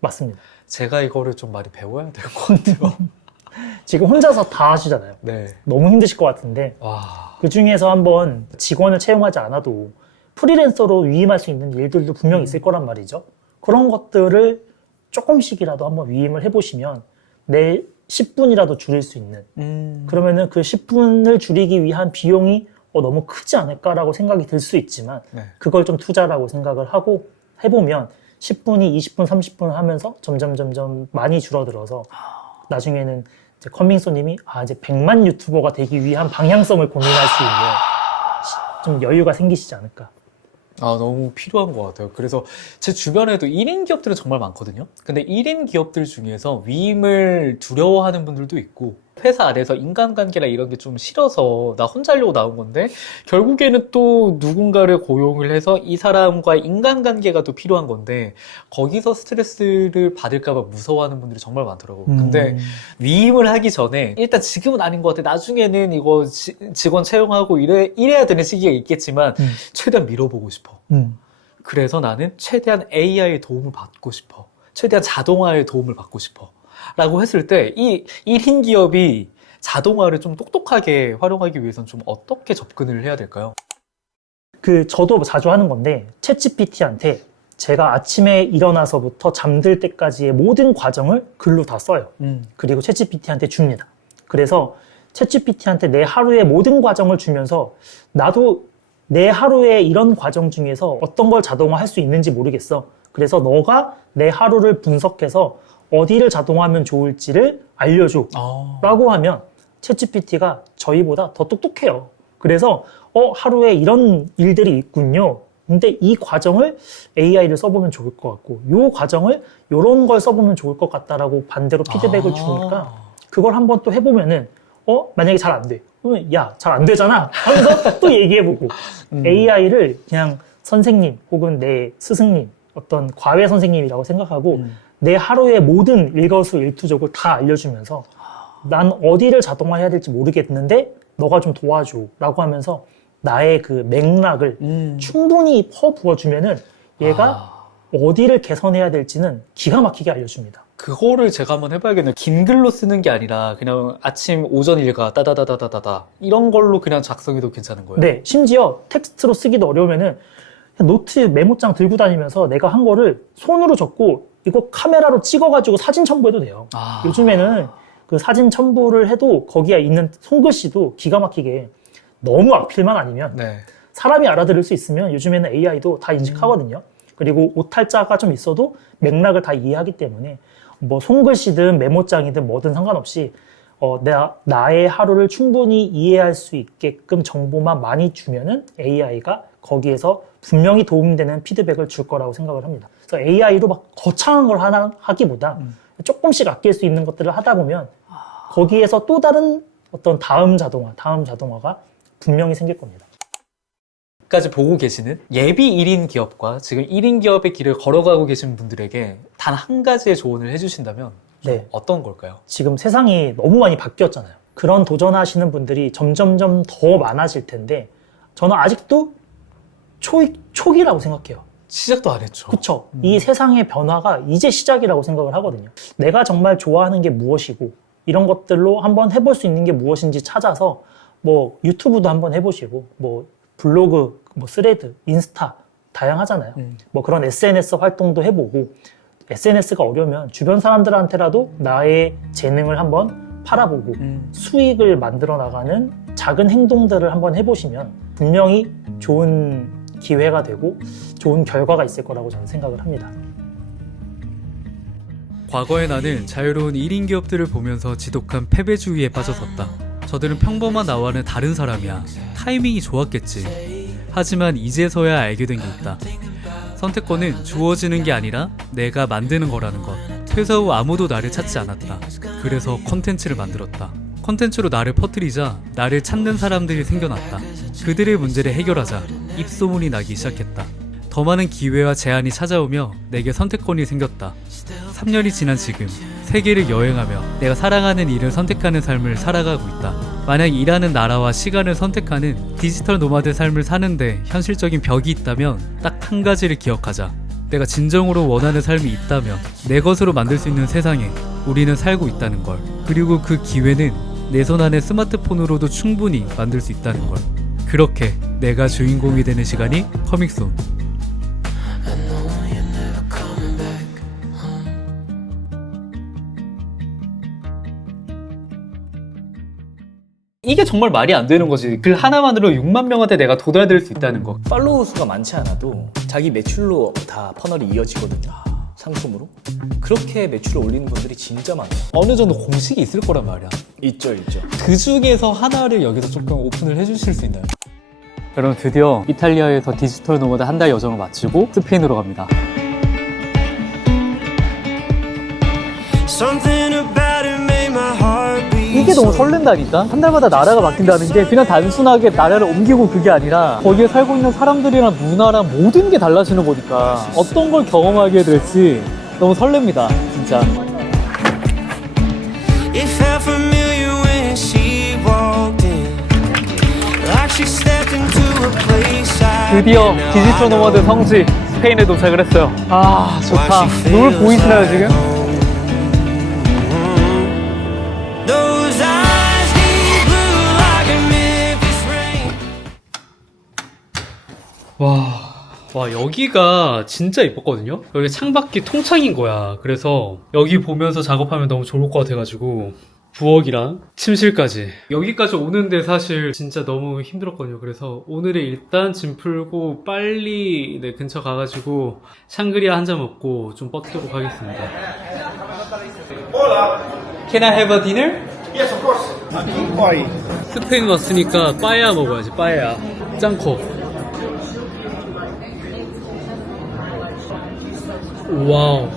맞습니다. 제가 이거를 좀 많이 배워야 될 것 같아요. 지금 혼자서 다 하시잖아요. 네. 너무 힘드실 것 같은데 와. 그 중에서 한번 직원을 채용하지 않아도 프리랜서로 위임할 수 있는 일들도 분명히 있을 거란 말이죠. 그런 것들을 조금씩이라도 한번 위임을 해보시면 내 10분이라도 줄일 수 있는 그러면은 그 10분을 줄이기 위한 비용이 너무 크지 않을까라고 생각이 들 수 있지만 네. 그걸 좀 투자라고 생각을 하고 해보면 10분이 20분, 30분 하면서 점점 많이 줄어들어서 나중에는 이제 컨빙소님이 이제 100만 유튜버가 되기 위한 방향성을 고민할 수 있는 좀 여유가 생기시지 않을까. 너무 필요한 것 같아요. 그래서 제 주변에도 1인 기업들은 정말 많거든요. 근데 1인 기업들 중에서 위임을 두려워하는 분들도 있고 회사 안에서 인간관계나 이런 게 좀 싫어서 나 혼자 하려고 나온 건데 결국에는 또 누군가를 고용을 해서 이 사람과의 인간관계가 또 필요한 건데 거기서 스트레스를 받을까 봐 무서워하는 분들이 정말 많더라고요. 근데 위임을 하기 전에 일단 지금은 아닌 것 같아. 나중에는 이거 직원 채용하고 이래야 되는 시기가 있겠지만 최대한 밀어보고 싶어. 그래서 나는 최대한 AI의 도움을 받고 싶어. 최대한 자동화의 도움을 받고 싶어. 라고 했을 때 이 1인 기업이 자동화를 좀 똑똑하게 활용하기 위해서는 좀 어떻게 접근을 해야 될까요? 저도 자주 하는 건데 챗GPT한테 제가 아침에 일어나서부터 잠들 때까지의 모든 과정을 글로 다 써요. 그리고 챗GPT한테 줍니다. 그래서 챗GPT한테 내 하루의 모든 과정을 주면서 나도 내 하루의 이런 과정 중에서 어떤 걸 자동화할 수 있는지 모르겠어. 그래서 너가 내 하루를 분석해서 어디를 자동화하면 좋을지를 알려줘 라고 하면 챗GPT가 저희보다 더 똑똑해요. 그래서 하루에 이런 일들이 있군요. 근데 이 과정을 AI를 써보면 좋을 것 같고 이 과정을 이런 걸 써보면 좋을 것 같다라고 반대로 피드백을 주니까 그걸 한번 또 해보면은 만약에 잘 안 돼. 그러면 야, 잘 안 되잖아 하면서 또 얘기해보고 AI를 그냥 선생님 혹은 내 스승님 어떤 과외 선생님이라고 생각하고 내 하루의 모든 일거수일투족을 다 알려주면서 난 어디를 자동화해야 될지 모르겠는데 너가 좀 도와줘 라고 하면서 나의 그 맥락을 충분히 퍼부어주면은 얘가 어디를 개선해야 될지는 기가 막히게 알려줍니다. 그거를 제가 한번 해봐야겠네요. 긴 글로 쓰는 게 아니라 그냥 아침 오전 일과 따다다다다다 이런 걸로 그냥 작성해도 괜찮은 거예요? 네, 심지어 텍스트로 쓰기도 어려우면은 노트 메모장 들고 다니면서 내가 한 거를 손으로 적고 이거 카메라로 찍어가지고 사진 첨부해도 돼요. 요즘에는 그 사진 첨부를 해도 거기에 있는 손글씨도 기가 막히게 너무 악필만 아니면 사람이 알아들을 수 있으면 요즘에는 AI도 다 인식하거든요. 그리고 오탈자가 좀 있어도 맥락을 다 이해하기 때문에 뭐 손글씨든 메모장이든 뭐든 상관없이 나의 하루를 충분히 이해할 수 있게끔 정보만 많이 주면은 AI가 거기에서 분명히 도움되는 피드백을 줄 거라고 생각을 합니다. 그래서 AI로 막 거창한 걸 하기보다 조금씩 아낄 수 있는 것들을 하다 보면 거기에서 또 다른 어떤 다음 자동화가 분명히 생길 겁니다. 까지 보고 계시는 예비 1인 기업과 지금 1인 기업의 길을 걸어가고 계신 분들에게 단 한 가지의 조언을 해주신다면 어떤 걸까요? 지금 세상이 너무 많이 바뀌었잖아요. 그런 도전하시는 분들이 점점점 더 많아질 텐데 저는 아직도 초기라고 생각해요. 시작도 안 했죠. 그쵸. 이 세상의 변화가 이제 시작이라고 생각을 하거든요. 내가 정말 좋아하는 게 무엇이고 이런 것들로 한번 해볼 수 있는 게 무엇인지 찾아서 뭐 유튜브도 한번 해보시고 뭐 블로그, 뭐 스레드, 인스타 다양하잖아요. 뭐 그런 SNS 활동도 해보고 SNS가 어려우면 주변 사람들한테라도 나의 재능을 한번 팔아보고 수익을 만들어 나가는 작은 행동들을 한번 해보시면 분명히 좋은 기회가 되고 좋은 결과가 있을 거라고 저는 생각을 합니다. 과거의 나는 자유로운 1인 기업들을 보면서 지독한 패배주의에 빠져섰다. 저들은 평범한 나와는 다른 사람이야. 타이밍이 좋았겠지. 하지만 이제서야 알게 된 게 있다. 선택권은 주어지는 게 아니라 내가 만드는 거라는 것. 퇴사 후 아무도 나를 찾지 않았다. 그래서 컨텐츠를 만들었다. 컨텐츠로 나를 퍼뜨리자 나를 찾는 사람들이 생겨났다. 그들의 문제를 해결하자 입소문이 나기 시작했다. 더 많은 기회와 제한이 찾아오며 내게 선택권이 생겼다. 3년이 지난 지금 세계를 여행하며 내가 사랑하는 일을 선택하는 삶을 살아가고 있다. 만약 일하는 나라와 시간을 선택하는 디지털 노마드 삶을 사는데 현실적인 벽이 있다면 딱 한 가지를 기억하자. 내가 진정으로 원하는 삶이 있다면 내 것으로 만들 수 있는 세상에 우리는 살고 있다는 걸. 그리고 그 기회는 내 손 안의 스마트폰으로도 충분히 만들 수 있다는 걸. 그렇게 내가 주인공이 되는 시간이 커밍순. 이게 정말 말이 안 되는 거지. 글 하나만으로 6만 명한테 내가 도달될 수 있다는 거. 팔로워 수가 많지 않아도 자기 매출로 다 퍼널이 이어지거든요. 상품으로. 그렇게 매출을 올리는 분들이 진짜 많아요. 어느 정도 공식이 있을 거란 말이야. 있죠. 그 중에서 하나를 여기서 조금 오픈을 해주실 수 있나요? 여러분 드디어 이탈리아에서 디지털 노마드 한 달 여정을 마치고 스페인으로 갑니다. 이게 너무 설렌다니까? 한 달마다 나라가 바뀐다는 게 그냥 단순하게 나라를 옮기고 그게 아니라 거기에 살고 있는 사람들이랑 문화랑 모든 게 달라지는 거니까 어떤 걸 경험하게 될지 너무 설렙니다, 진짜. 드디어 디지털 노마드 성지 스페인에 도착을 했어요. 아, 좋다. 노을 보이시나요, 지금? 와, 여기가 진짜 이뻤거든요? 여기 창밖이 통창인 거야. 그래서 여기 보면서 작업하면 너무 좋을 것 같아가지고 부엌이랑 침실까지. 여기까지 오는데 사실 진짜 너무 힘들었거든요. 그래서 오늘은 일단 짐 풀고 빨리 근처 가가지고 샹그리아 한 잔 먹고 좀 뻗도록 하겠습니다. Can I have a dinner? Yes, of course. Aquí o ahí. 스페인 왔으니까 빠에야 먹어야지. 빠에야 짱코. 와우.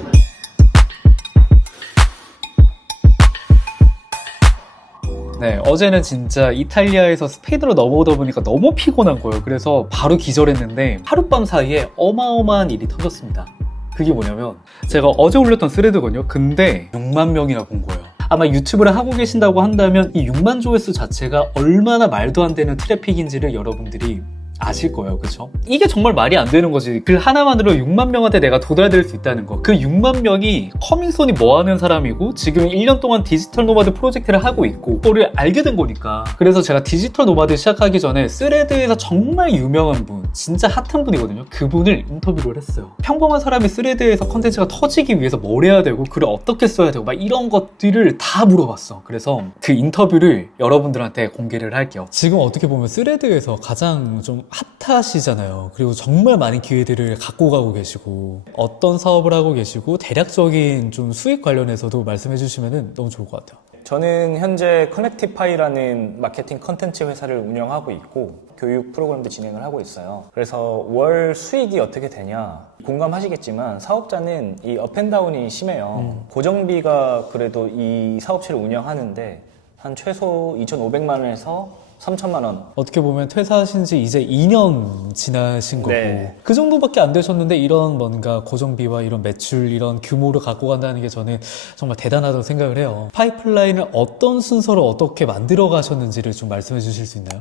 네, 어제는 진짜 이탈리아에서 스페인으로 넘어오다 보니까 너무 피곤한 거예요. 그래서 바로 기절했는데 하룻밤 사이에 어마어마한 일이 터졌습니다. 그게 뭐냐면 제가 어제 올렸던 스레드거든요. 근데 6만 명이나 본 거예요. 아마 유튜브를 하고 계신다고 한다면 이 6만 조회수 자체가 얼마나 말도 안 되는 트래픽인지를 여러분들이 아실 거예요. 그쵸? 이게 정말 말이 안 되는 거지. 글 하나만으로 6만 명한테 내가 도달될 수 있다는 거. 그 6만 명이 커밍손이 뭐 하는 사람이고 지금 1년 동안 디지털 노마드 프로젝트를 하고 있고 그거를 알게 된 거니까. 그래서 제가 디지털 노마드 시작하기 전에 스레드에서 정말 유명한 분, 진짜 핫한 분이거든요. 그분을 인터뷰를 했어요. 평범한 사람이 스레드에서 컨텐츠가 터지기 위해서 뭘 해야 되고 글을 어떻게 써야 되고 막 이런 것들을 다 물어봤어. 그래서 그 인터뷰를 여러분들한테 공개를 할게요. 지금 어떻게 보면 스레드에서 가장 좀 핫하시잖아요. 그리고 정말 많은 기회들을 갖고 가고 계시고 어떤 사업을 하고 계시고 대략적인 좀 수익 관련해서도 말씀해 주시면 너무 좋을 것 같아요. 저는 현재 커넥티파이라는 마케팅 컨텐츠 회사를 운영하고 있고 교육 프로그램도 진행을 하고 있어요. 그래서 월 수익이 어떻게 되냐? 공감하시겠지만 사업자는 이 업앤다운이 심해요. 고정비가 그래도 이 사업체를 운영하는데 한 최소 2,500만 원에서 3천만 원. 어떻게 보면 퇴사하신 지 이제 2년 지나신 거고 네. 그 정도밖에 안 되셨는데 이런 뭔가 고정비와 이런 매출 이런 규모를 갖고 간다는 게 저는 정말 대단하다고 생각을 해요. 파이프라인을 어떤 순서로 어떻게 만들어 가셨는지를 좀 말씀해 주실 수 있나요?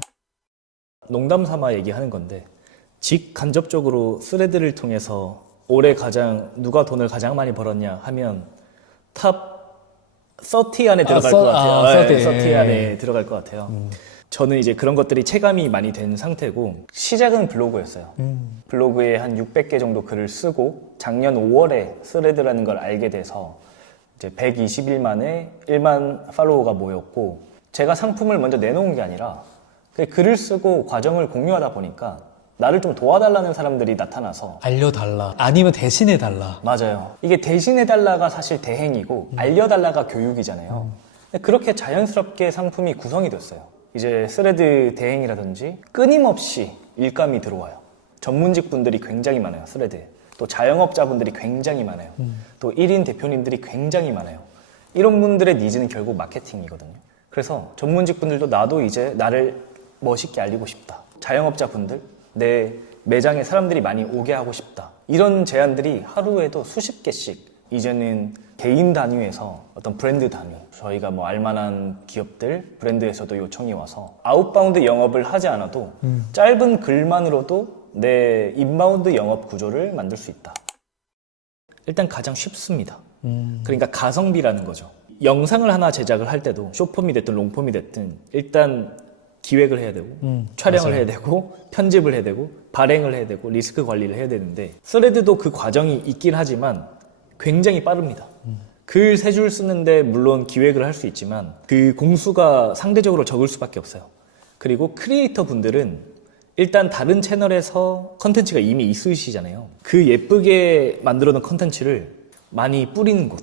농담 삼아 얘기하는 건데 직간접적으로 스레드를 통해서 올해 가장 누가 돈을 가장 많이 벌었냐 하면 탑 30 안에 들어갈 것 같아요. 30 안에 들어갈 것 같아요. 저는 이제 그런 것들이 체감이 많이 된 상태고 시작은 블로그였어요. 블로그에 한 600개 정도 글을 쓰고 작년 5월에 스레드라는 걸 알게 돼서 이제 120일 만에 1만 팔로워가 모였고 제가 상품을 먼저 내놓은 게 아니라 그 글을 쓰고 과정을 공유하다 보니까 나를 좀 도와달라는 사람들이 나타나서 알려달라. 아니면 대신해달라. 맞아요. 이게 대신해달라가 사실 대행이고 알려달라가 교육이잖아요. 근데 그렇게 자연스럽게 상품이 구성이 됐어요. 이제 스레드 대행이라든지 끊임없이 일감이 들어와요. 전문직 분들이 굉장히 많아요. 스레드에. 또 자영업자분들이 굉장히 많아요. 또 1인 대표님들이 굉장히 많아요. 이런 분들의 니즈는 결국 마케팅이거든요. 그래서 전문직 분들도 나도 이제 나를 멋있게 알리고 싶다. 자영업자 분들, 내 매장에 사람들이 많이 오게 하고 싶다. 이런 제안들이 하루에도 수십 개씩 이제는 개인 단위에서 어떤 브랜드 단위, 저희가 뭐 알만한 기업들, 브랜드에서도 요청이 와서 아웃바운드 영업을 하지 않아도 짧은 글만으로도 내 인바운드 영업 구조를 만들 수 있다. 일단 가장 쉽습니다. 그러니까 가성비라는 거죠. 영상을 하나 제작을 할 때도 숏폼이 됐든 롱폼이 됐든 일단 기획을 해야 되고 촬영을 해야 되고 편집을 해야 되고 발행을 해야 되고 리스크 관리를 해야 되는데 스레드도 그 과정이 있긴 하지만 굉장히 빠릅니다. 글 3줄 쓰는데 물론 기획을 할 수 있지만 그 공수가 상대적으로 적을 수밖에 없어요. 그리고 크리에이터 분들은 일단 다른 채널에서 컨텐츠가 이미 있으시잖아요. 그 예쁘게 만들어 놓은 컨텐츠를 많이 뿌리는 곳,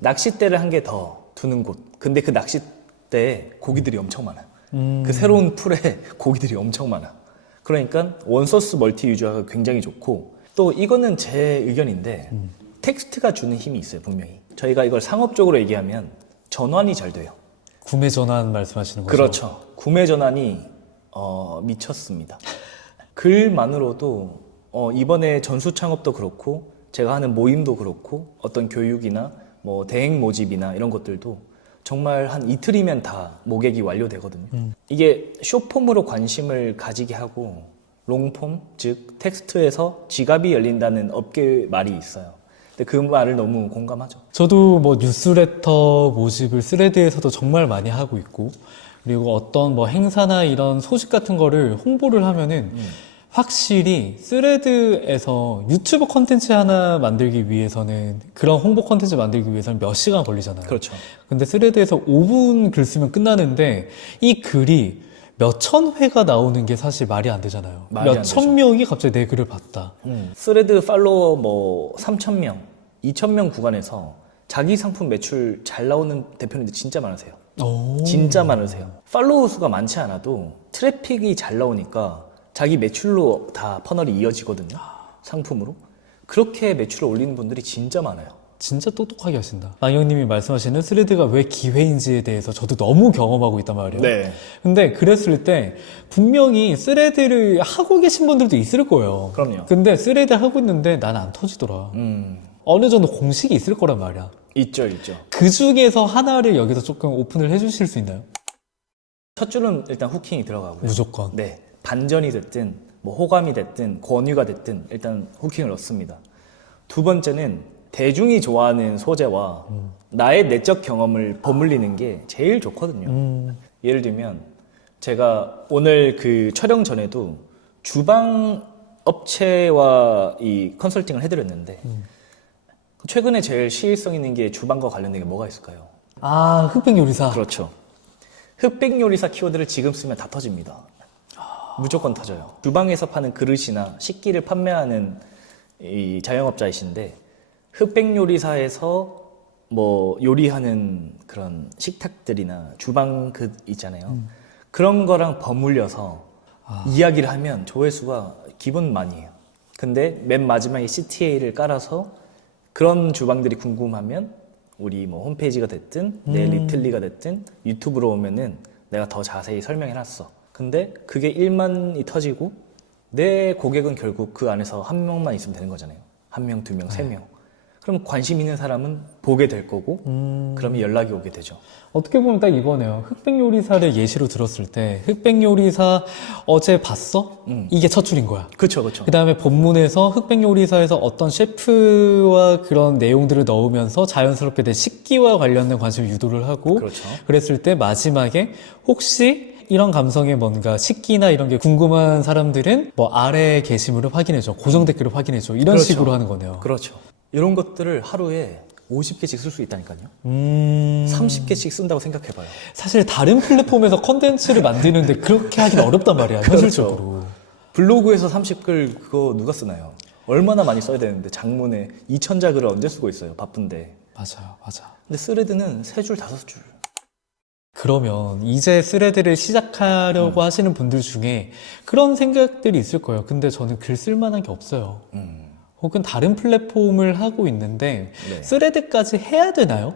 낚싯대를 한 개 더 두는 곳. 근데 그 낚싯대에 고기들이 엄청 많아요. 그 새로운 풀에 고기들이 엄청 많아. 그러니까 원소스 멀티 유저가 굉장히 좋고 또 이거는 제 의견인데 텍스트가 주는 힘이 있어요. 분명히 저희가 이걸 상업적으로 얘기하면 전환이 잘 돼요. 구매 전환 말씀하시는 거죠? 그렇죠. 구매 전환이 미쳤습니다. 글만으로도 이번에 전수 창업도 그렇고 제가 하는 모임도 그렇고 어떤 교육이나 뭐 대행 모집이나 이런 것들도 정말 한 이틀이면 다 모객이 완료되거든요. 이게 숏폼으로 관심을 가지게 하고 롱폼, 즉 텍스트에서 지갑이 열린다는 업계 말이 있어요. 근데 그 말을 너무 공감하죠. 저도 뭐 뉴스레터 모집을 스레드에서도 정말 많이 하고 있고, 그리고 어떤 뭐 행사나 이런 소식 같은 거를 홍보를 하면은 확실히 스레드에서 유튜브 컨텐츠 하나 만들기 위해서는, 그런 홍보 컨텐츠 만들기 위해서는 몇 시간 걸리잖아요. 그렇죠. 근데 스레드에서 5분 글 쓰면 끝나는데 이 글이 몇천 회가 나오는 게 사실 말이 안 되잖아요. 말이 안 몇천 명이 갑자기 내 글을 봤다. 스레드 팔로워 뭐 3,000명, 2,000명 구간에서 자기 상품 매출 잘 나오는 대표님들 진짜 많으세요. 오. 진짜 많으세요. 팔로워 수가 많지 않아도 트래픽이 잘 나오니까 자기 매출로 다 퍼널이 이어지거든요. 상품으로. 그렇게 매출을 올리는 분들이 진짜 많아요. 진짜 똑똑하게 하신다. 망형님이 말씀하시는 스레드가 왜 기회인지에 대해서 저도 너무 경험하고 있단 말이에요. 네. 근데 그랬을 때 분명히 스레드를 하고 계신 분들도 있을 거예요. 그럼요. 근데 스레드 하고 있는데 난 안 터지더라. 어느 정도 공식이 있을 거란 말이야. 있죠, 있죠. 그 중에서 하나를 여기서 조금 오픈을 해주실 수 있나요? 첫 줄은 일단 후킹이 들어가고요. 무조건. 네. 반전이 됐든, 뭐 호감이 됐든, 권유가 됐든, 일단 후킹을 넣습니다. 두 번째는 대중이 좋아하는 소재와 나의 내적 경험을 버물리는 게 제일 좋거든요. 예를 들면, 제가 오늘 그 촬영 전에도 주방 업체와 이 컨설팅을 해드렸는데, 최근에 제일 시의성 있는 게 주방과 관련된 게 뭐가 있을까요? 아, 흑백 요리사. 그렇죠. 흑백 요리사 키워드를 지금 쓰면 다 터집니다. 무조건 터져요. 주방에서 파는 그릇이나 식기를 판매하는 이 자영업자이신데 흑백 요리사에서 뭐 요리하는 그런 식탁들이나 주방 그 있잖아요. 그런 거랑 버물려서 이야기를 하면 조회수가 기본 만이에요. 근데 맨 마지막에 CTA를 깔아서 그런 주방들이 궁금하면 우리 뭐 홈페이지가 됐든 내 리틀리가 됐든 유튜브로 오면은 내가 더 자세히 설명해놨어. 근데 그게 1만이 터지고 내 고객은 결국 그 안에서 한 명만 있으면 되는 거잖아요. 한 명, 두 명, 세 명. 그럼 관심 있는 사람은 보게 될 거고 그러면 연락이 오게 되죠. 어떻게 보면 딱 이거네요. 흑백 요리사를 예시로 들었을 때 흑백 요리사 어제 봤어? 이게 첫 줄인 거야. 그렇죠, 그렇죠. 그 다음에 본문에서 흑백 요리사에서 어떤 셰프와 그런 내용들을 넣으면서 자연스럽게 내 식기와 관련된 관심을 유도를 하고 그렇죠. 그랬을 때 마지막에 혹시 이런 감성의 뭔가 식기나 이런 게 궁금한 사람들은 뭐 아래 게시물을 확인해줘, 고정 댓글을 확인해줘, 이런 그렇죠. 식으로 하는 거네요. 그렇죠. 이런 것들을 하루에 50개씩 쓸 수 있다니까요. 30개씩 쓴다고 생각해봐요. 사실 다른 플랫폼에서 컨텐츠를 만드는데 그렇게 하긴 어렵단 말이야, 현실적으로. 블로그에서 30글 그거 누가 쓰나요? 얼마나 많이 써야 되는데 장문에 2000자 글을 언제 쓰고 있어요? 바쁜데. 맞아요, 맞아. 근데 스레드는 3줄, 5줄. 그러면 이제 스레드를 시작하려고 하시는 분들 중에 그런 생각들이 있을 거예요. 근데 저는 글 쓸만한 게 없어요. 혹은 다른 플랫폼을 하고 있는데 네. 스레드까지 해야 되나요?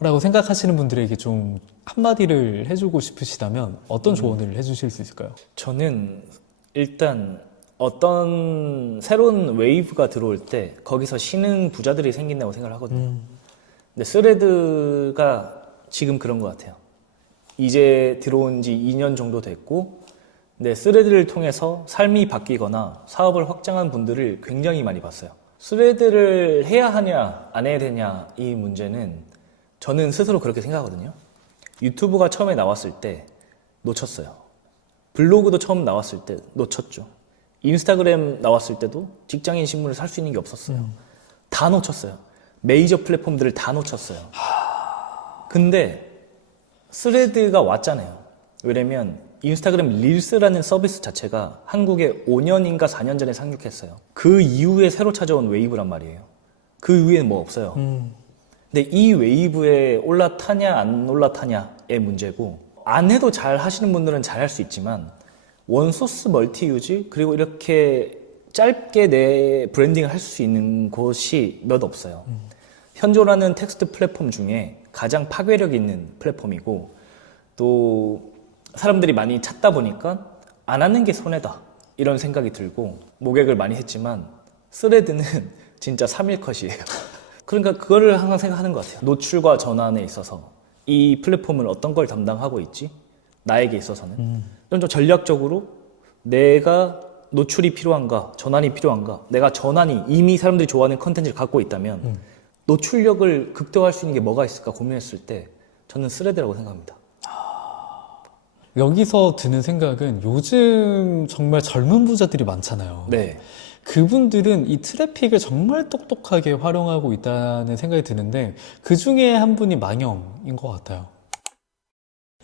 라고 생각하시는 분들에게 좀 한마디를 해주고 싶으시다면 어떤 조언을 해주실 수 있을까요? 저는 일단 어떤 새로운 웨이브가 들어올 때 거기서 신흥 부자들이 생긴다고 생각을 하거든요. 근데 스레드가 지금 그런 것 같아요. 이제 들어온 지 2년 정도 됐고, 근데 스레드를 통해서 삶이 바뀌거나 사업을 확장한 분들을 굉장히 많이 봤어요. 스레드를 해야 하냐, 안 해야 되냐, 이 문제는 저는 스스로 그렇게 생각하거든요. 유튜브가 처음에 나왔을 때 놓쳤어요. 블로그도 처음 나왔을 때 놓쳤죠. 인스타그램 나왔을 때도 직장인 신문을 살 수 있는 게 없었어요. 다 놓쳤어요. 메이저 플랫폼들을 다 놓쳤어요. 근데 스레드가 왔잖아요. 왜냐면 인스타그램 릴스라는 서비스 자체가 한국에 5년인가 4년 전에 상륙했어요. 그 이후에 새로 찾아온 웨이브란 말이에요. 그 위에는 뭐 없어요. 근데 이 웨이브에 올라타냐 안 올라타냐의 문제고, 안 해도 잘 하시는 분들은 잘 할 수 있지만 원소스 멀티 유지 그리고 이렇게 짧게 내 브랜딩을 할 수 있는 곳이 몇 없어요. 현조라는 텍스트 플랫폼 중에 가장 파괴력 있는 플랫폼이고, 또 사람들이 많이 찾다 보니까 안 하는 게 손해다 이런 생각이 들고 모객을 많이 했지만, 스레드는 진짜 3일 컷이에요. 그러니까 그거를 항상 생각하는 것 같아요. 노출과 전환에 있어서 이 플랫폼은 어떤 걸 담당하고 있지? 나에게 있어서는 좀 전략적으로 내가 노출이 필요한가, 전환이 필요한가, 내가 전환이 이미 사람들이 좋아하는 컨텐츠를 갖고 있다면 노출력을 극대화할 수 있는 게 뭐가 있을까 고민했을 때 저는 스레드라고 생각합니다. 여기서 드는 생각은 요즘 정말 젊은 부자들이 많잖아요. 네. 그분들은 이 트래픽을 정말 똑똑하게 활용하고 있다는 생각이 드는데 그 중에 한 분이 망영인 것 같아요.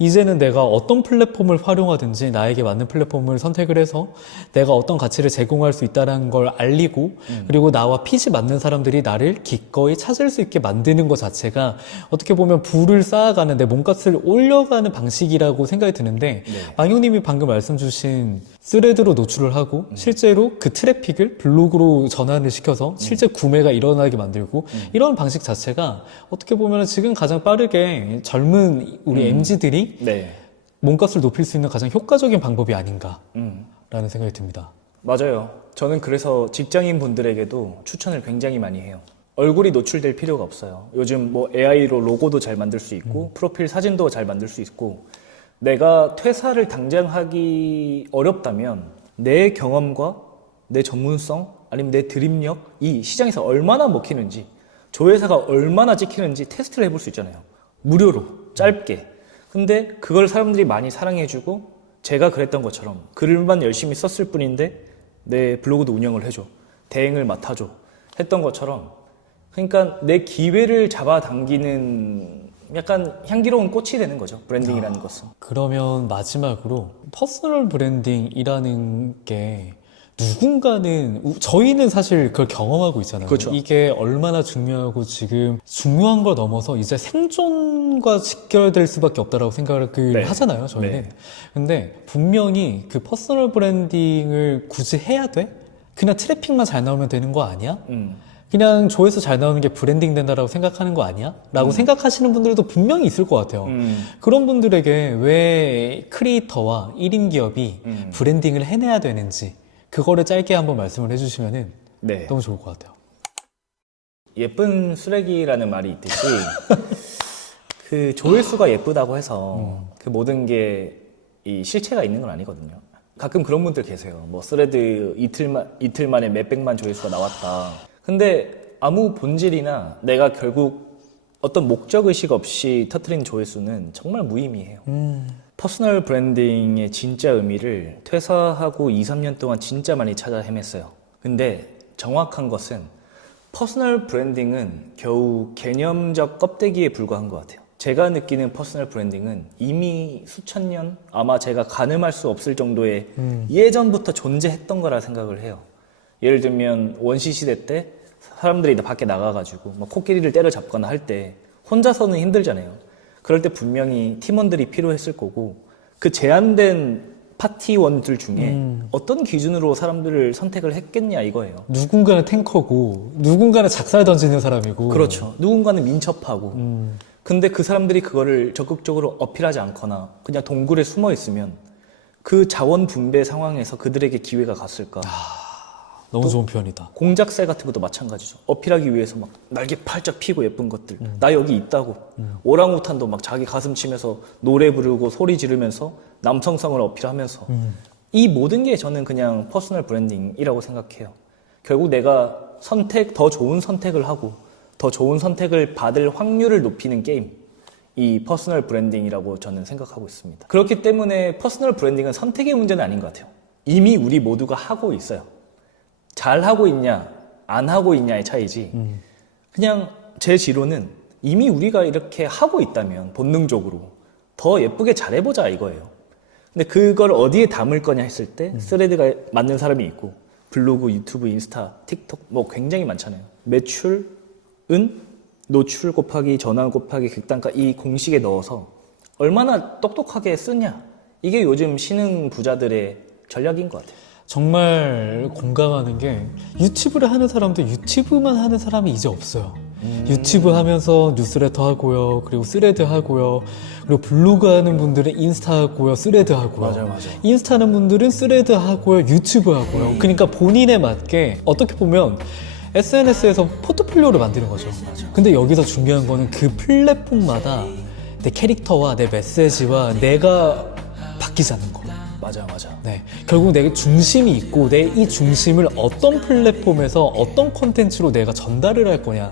이제는 내가 어떤 플랫폼을 활용하든지 나에게 맞는 플랫폼을 선택을 해서 내가 어떤 가치를 제공할 수 있다는 걸 알리고 그리고 나와 핏이 맞는 사람들이 나를 기꺼이 찾을 수 있게 만드는 것 자체가 어떻게 보면 부를 쌓아가는 내 몸값을 올려가는 방식이라고 생각이 드는데 네. 망용님이 방금 말씀 주신 스레드로 노출을 하고 실제로 그 트래픽을 블로그로 전환을 시켜서 실제 구매가 일어나게 만들고 이런 방식 자체가 어떻게 보면 지금 가장 빠르게 젊은 우리 MZ들이 네. 몸값을 높일 수 있는 가장 효과적인 방법이 아닌가라는 생각이 듭니다. 맞아요. 저는 그래서 직장인 분들에게도 추천을 굉장히 많이 해요. 얼굴이 노출될 필요가 없어요. 요즘 뭐 AI로 로고도 잘 만들 수 있고 프로필 사진도 잘 만들 수 있고, 내가 퇴사를 당장 하기 어렵다면 내 경험과 내 전문성 아니면 내 드립력이 시장에서 얼마나 먹히는지, 조회사가 얼마나 찍히는지 테스트를 해볼 수 있잖아요. 무료로 짧게. 근데 그걸 사람들이 많이 사랑해주고, 제가 그랬던 것처럼 글만 열심히 썼을 뿐인데 내 블로그도 운영을 해줘, 대행을 맡아줘 했던 것처럼, 그러니까 내 기회를 잡아당기는 약간 향기로운 꽃이 되는 거죠, 브랜딩이라는 것은. 그러면 마지막으로 퍼스널 브랜딩이라는 게 누군가는 저희는 사실 그걸 경험하고 있잖아요. 그렇죠. 이게 얼마나 중요하고 지금 중요한 걸 넘어서 이제 생존과 직결될 수밖에 없다라고 생각을 네. 하잖아요, 저희는. 네. 근데 분명히 그 퍼스널 브랜딩을 굳이 해야 돼? 그냥 트래픽만 잘 나오면 되는 거 아니야? 그냥 조회수 잘 나오는 게 브랜딩 된다라고 생각하는 거 아니야? 라고 생각하시는 분들도 분명히 있을 것 같아요. 그런 분들에게 왜 크리에이터와 1인 기업이 브랜딩을 해내야 되는지 그거를 짧게 한번 말씀을 해주시면 네. 너무 좋을 것 같아요. 예쁜 쓰레기라는 말이 있듯이 그 조회수가 예쁘다고 해서 그 모든 게 이 실체가 있는 건 아니거든요. 가끔 그런 분들 계세요. 뭐 스레드 이틀 만에 몇백만 조회수가 나왔다. 근데 아무 본질이나 내가 결국 어떤 목적의식 없이 터트린 조회수는 정말 무의미해요. 퍼스널 브랜딩의 진짜 의미를 퇴사하고 2, 3년 동안 진짜 많이 찾아 헤맸어요. 근데 정확한 것은 퍼스널 브랜딩은 겨우 개념적 껍데기에 불과한 것 같아요. 제가 느끼는 퍼스널 브랜딩은 이미 수천 년, 아마 제가 가늠할 수 없을 정도의 예전부터 존재했던 거라 생각을 해요. 예를 들면 원시 시대 때 사람들이 밖에 나가가지고 막 코끼리를 때려잡거나 할 때 혼자서는 힘들잖아요. 그럴 때 분명히 팀원들이 필요했을 거고 그 제한된 파티원들 중에 어떤 기준으로 사람들을 선택을 했겠냐 이거예요. 누군가는 탱커고 누군가는 작살 던지는 사람이고. 그렇죠. 누군가는 민첩하고. 근데 그 사람들이 그거를 적극적으로 어필하지 않거나 그냥 동굴에 숨어 있으면 그 자원 분배 상황에서 그들에게 기회가 갔을까? 너무 좋은 표현이다. 공작새 같은 것도 마찬가지죠. 어필하기 위해서 막 날개 팔짝 피고 예쁜 것들. 나 여기 있다고. 오랑우탄도 막 자기 가슴 치면서 노래 부르고 소리 지르면서 남성성을 어필하면서. 이 모든 게 저는 그냥 퍼스널 브랜딩이라고 생각해요. 결국 내가 더 좋은 선택을 하고 더 좋은 선택을 받을 확률을 높이는 게임. 이 퍼스널 브랜딩이라고 저는 생각하고 있습니다. 그렇기 때문에 퍼스널 브랜딩은 선택의 문제는 아닌 것 같아요. 이미 우리 모두가 하고 있어요. 잘 하고 있냐, 안 하고 있냐의 차이지. 그냥 제 지론은 이미 우리가 이렇게 하고 있다면 본능적으로 더 예쁘게 잘해보자 이거예요. 근데 그걸 어디에 담을 거냐 했을 때 스레드가 맞는 사람이 있고 블로그, 유튜브, 인스타, 틱톡 뭐 굉장히 많잖아요. 매출은 노출 곱하기 전환 곱하기 객단가 이 공식에 넣어서 얼마나 똑똑하게 쓰냐. 이게 요즘 신흥 부자들의 전략인 것 같아요. 정말 공감하는 게 유튜브를 하는 사람도 유튜브만 하는 사람이 이제 없어요. 유튜브 하면서 뉴스레터 하고요. 그리고 스레드 하고요. 그리고 블로그 하는 분들은 인스타 하고요. 스레드 하고요. 맞아요. 인스타 하는 분들은 스레드 하고요. 유튜브 하고요. 그러니까 본인에 맞게 어떻게 보면 SNS에서 포트폴리오를 만드는 거죠. 근데 여기서 중요한 거는 그 플랫폼마다 내 캐릭터와 내 메시지와 내가 바뀌지 않는 거. 맞아. 네, 결국 내 중심이 있고 내 이 중심을 어떤 플랫폼에서 어떤 콘텐츠로 내가 전달을 할 거냐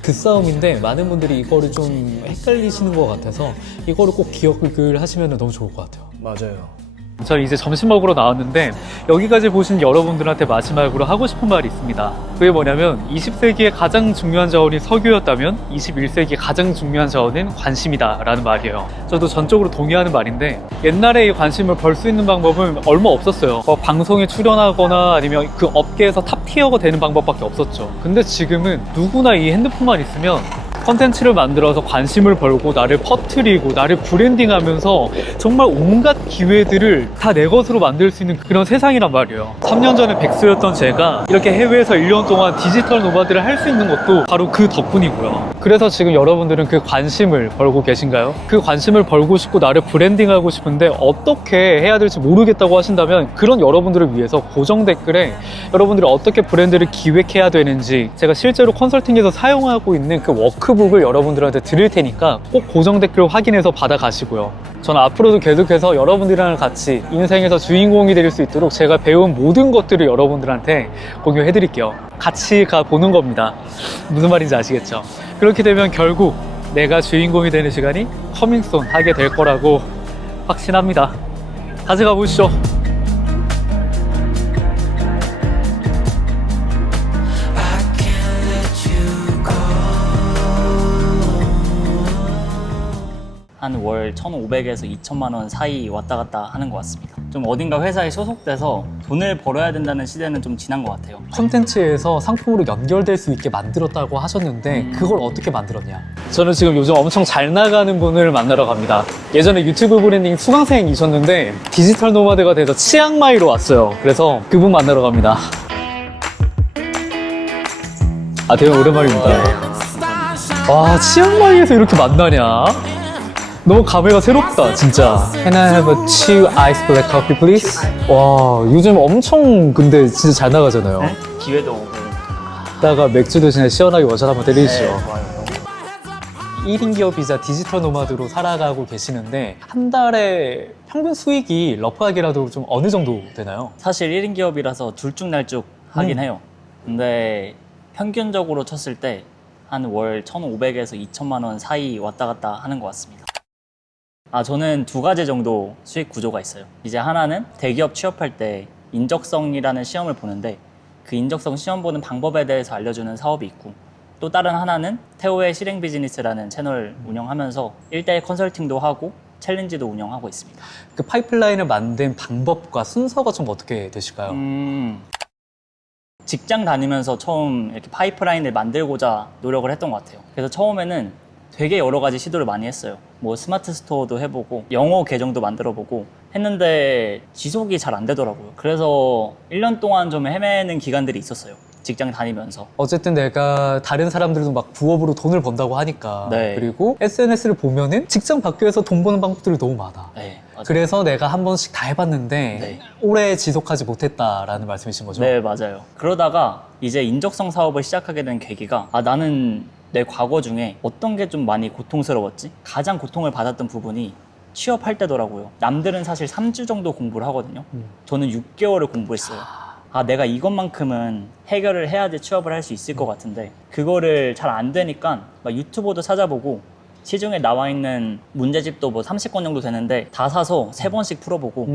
그 싸움인데 많은 분들이 이거를 좀 헷갈리시는 것 같아서 이거를 꼭 기억을 하시면 너무 좋을 것 같아요. 맞아요. 저 이제 점심 먹으러 나왔는데 여기까지 보신 여러분들한테 마지막으로 하고 싶은 말이 있습니다. 그게 뭐냐면 20세기의 가장 중요한 자원이 석유였다면 21세기의 가장 중요한 자원은 관심이다 라는 말이에요. 저도 전적으로 동의하는 말인데 옛날에 이 관심을 벌 수 있는 방법은 얼마 없었어요. 뭐 방송에 출연하거나 아니면 그 업계에서 탑티어가 되는 방법밖에 없었죠. 근데 지금은 누구나 이 핸드폰만 있으면 컨텐츠를 만들어서 관심을 벌고 나를 퍼뜨리고 나를 브랜딩하면서 정말 온갖 기회들을 다 내 것으로 만들 수 있는 그런 세상이란 말이에요. 3년 전에 백수였던 제가 이렇게 해외에서 1년 동안 디지털 노마드를 할 수 있는 것도 바로 그 덕분이고요. 그래서 지금 여러분들은 그 관심을 벌고 계신가요? 그 관심을 벌고 싶고 나를 브랜딩하고 싶은데 어떻게 해야 될지 모르겠다고 하신다면 그런 여러분들을 위해서 고정 댓글에 여러분들이 어떻게 브랜드를 기획해야 되는지 제가 실제로 컨설팅에서 사용하고 있는 그 워크북을 여러분들한테 드릴 테니까 꼭 고정 댓글 확인해서 받아가시고요. 저는 앞으로도 계속해서 여러분들이랑 같이 인생에서 주인공이 될 수 있도록 제가 배운 모든 것들을 여러분들한테 공유해 드릴게요. 같이 가보는 겁니다. 무슨 말인지 아시겠죠? 그렇게 되면 결국 내가 주인공이 되는 시간이 커밍손 하게 될 거라고 확신합니다. 같이 가보시죠. 한 월 1,500에서 2천만 원 사이 왔다 갔다 하는 것 같습니다. 좀 어딘가 회사에 소속돼서 돈을 벌어야 된다는 시대는 좀 지난 것 같아요. 콘텐츠에서 상품으로 연결될 수 있게 만들었다고 하셨는데 그걸 어떻게 만들었냐? 저는 지금 요즘 엄청 잘 나가는 분을 만나러 갑니다. 예전에 유튜브 브랜딩 수강생이셨는데 디지털 노마드가 돼서 치앙마이로 왔어요. 그래서 그분 만나러 갑니다. 아, 되게 오랜만입니다. 와, 치앙마이에서 이렇게 만나냐? 너무 감회가 새롭다, 진짜. Can I have a 2 ice black coffee, please? 와, 요즘 엄청 근데 진짜 잘 나가잖아요. 기회도 오고. 이따가 맥주 대신에 시원하게 원샷 한번 때리시죠. 좋아요. 1인 기업이자 디지털 노마드로 살아가고 계시는데 한 달에 평균 수익이 러프하게라도 좀 어느 정도 되나요? 사실 1인 기업이라서 둘쭉날쭉 하긴 해요. 근데 평균적으로 쳤을 때 한 월 1,500에서 2천만 원 사이 왔다 갔다 하는 것 같습니다. 저는 두 가지 정도 수익 구조가 있어요. 이제 하나는 대기업 취업할 때 인적성이라는 시험을 보는데 그 인적성 시험 보는 방법에 대해서 알려주는 사업이 있고, 또 다른 하나는 태호의 실행 비즈니스라는 채널 운영하면서 1대1 컨설팅도 하고 챌린지도 운영하고 있습니다. 그 파이프라인을 만든 방법과 순서가 좀 어떻게 되실까요? 직장 다니면서 처음 이렇게 파이프라인을 만들고자 노력을 했던 것 같아요. 그래서 처음에는 되게 여러 가지 시도를 많이 했어요. 뭐 스마트 스토어도 해보고 영어 계정도 만들어보고 했는데 지속이 잘 안 되더라고요. 그래서 1년 동안 좀 헤매는 기간들이 있었어요. 직장 다니면서. 어쨌든 내가 다른 사람들도 막 부업으로 돈을 번다고 하니까. 네. 그리고 SNS를 보면은 직장 밖에서 돈 버는 방법들이 너무 많아. 네, 맞아요. 그래서 내가 한 번씩 다 해봤는데 네. 오래 지속하지 못했다라는 말씀이신 거죠? 네, 맞아요. 그러다가 이제 인적성 사업을 시작하게 된 계기가 나는 내 과거 중에 어떤 게 좀 많이 고통스러웠지? 가장 고통을 받았던 부분이 취업할 때더라고요. 남들은 사실 3주 정도 공부를 하거든요. 저는 6개월을 공부했어요. 내가 이것만큼은 해결을 해야지 취업을 할 수 있을 것 같은데 그거를 잘 안 되니까 막 유튜브도 찾아보고 시중에 나와 있는 문제집도 뭐 30권 정도 되는데 다 사서 3번씩 풀어보고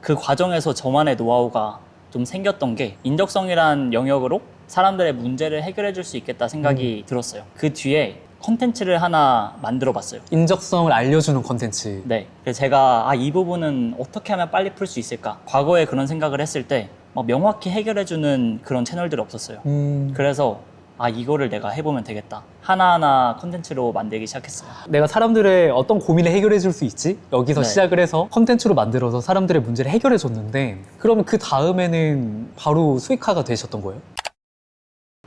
그 과정에서 저만의 노하우가 좀 생겼던 게 인적성이란 영역으로 사람들의 문제를 해결해 줄 수 있겠다 생각이 들었어요. 그 뒤에 컨텐츠를 하나 만들어 봤어요. 인적성을 알려주는 콘텐츠. 네. 그래서 제가 이 부분은 어떻게 하면 빨리 풀 수 있을까? 과거에 그런 생각을 했을 때 막 명확히 해결해 주는 그런 채널들이 없었어요. 그래서 이거를 내가 해보면 되겠다. 하나하나 콘텐츠로 만들기 시작했어요. 내가 사람들의 어떤 고민을 해결해 줄 수 있지? 여기서 네. 시작을 해서 콘텐츠로 만들어서 사람들의 문제를 해결해 줬는데 그러면 그 다음에는 바로 수익화가 되셨던 거예요?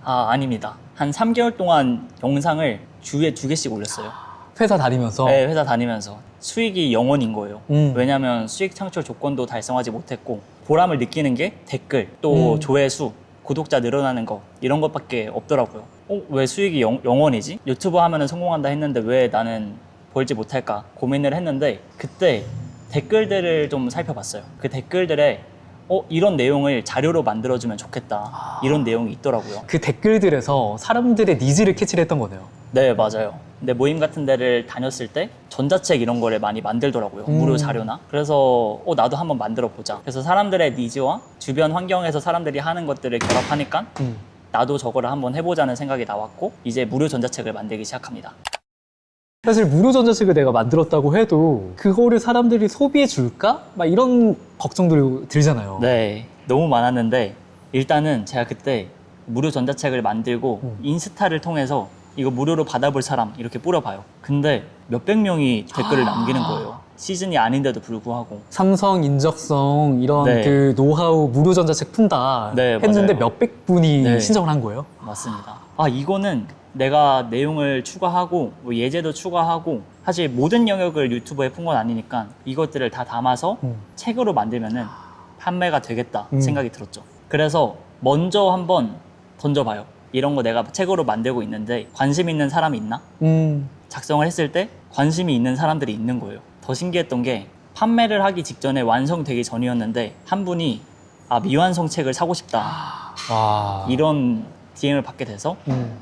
아닙니다. 한 3개월 동안 영상을 주에 2개씩 올렸어요. 회사 다니면서? 네, 회사 다니면서. 수익이 0원인 거예요. 음. 왜냐하면 수익 창출 조건도 달성하지 못했고 보람을 느끼는 게 댓글, 또 조회수, 구독자 늘어나는 거 이런 것밖에 없더라고요. 왜 수익이 0원이지? 유튜브 하면은 성공한다 했는데 왜 나는 벌지 못할까 고민을 했는데 그때 댓글들을 좀 살펴봤어요. 그 댓글들에 이런 내용을 자료로 만들어주면 좋겠다 이런 내용이 있더라고요. 그 댓글들에서 사람들의 니즈를 캐치를 했던 거네요. 네, 맞아요. 근데 모임 같은 데를 다녔을 때 전자책 이런 거를 많이 만들더라고요. 무료 자료나. 그래서 나도 한번 만들어 보자. 그래서 사람들의 니즈와 주변 환경에서 사람들이 하는 것들을 결합하니까 나도 저거를 한번 해보자는 생각이 나왔고 이제 무료 전자책을 만들기 시작합니다. 사실 무료 전자책을 내가 만들었다고 해도 그거를 사람들이 소비해 줄까? 막 이런 걱정들이 들잖아요. 네, 너무 많았는데 일단은 제가 그때 무료 전자책을 만들고 인스타를 통해서 이거 무료로 받아볼 사람 이렇게 뿌려봐요. 근데 몇백 명이 댓글을 남기는 거예요. 시즌이 아닌데도 불구하고. 삼성 인적성 이런 네. 그 노하우 무료 전자책 푼다 네, 했는데 맞아요. 몇백 분이 네. 신청을 한 거예요? 맞습니다. 이거는 내가 내용을 추가하고 뭐 예제도 추가하고 사실 모든 영역을 유튜브에 푼 건 아니니까 이것들을 다 담아서 책으로 만들면은 판매가 되겠다 생각이 들었죠. 그래서 먼저 한번 던져봐요. 이런 거 내가 책으로 만들고 있는데 관심 있는 사람이 있나? 작성을 했을 때 관심이 있는 사람들이 있는 거예요. 더 신기했던 게 판매를 하기 직전에 완성되기 전이었는데 한 분이 미완성 책을 사고 싶다 와. 이런 DM을 받게 돼서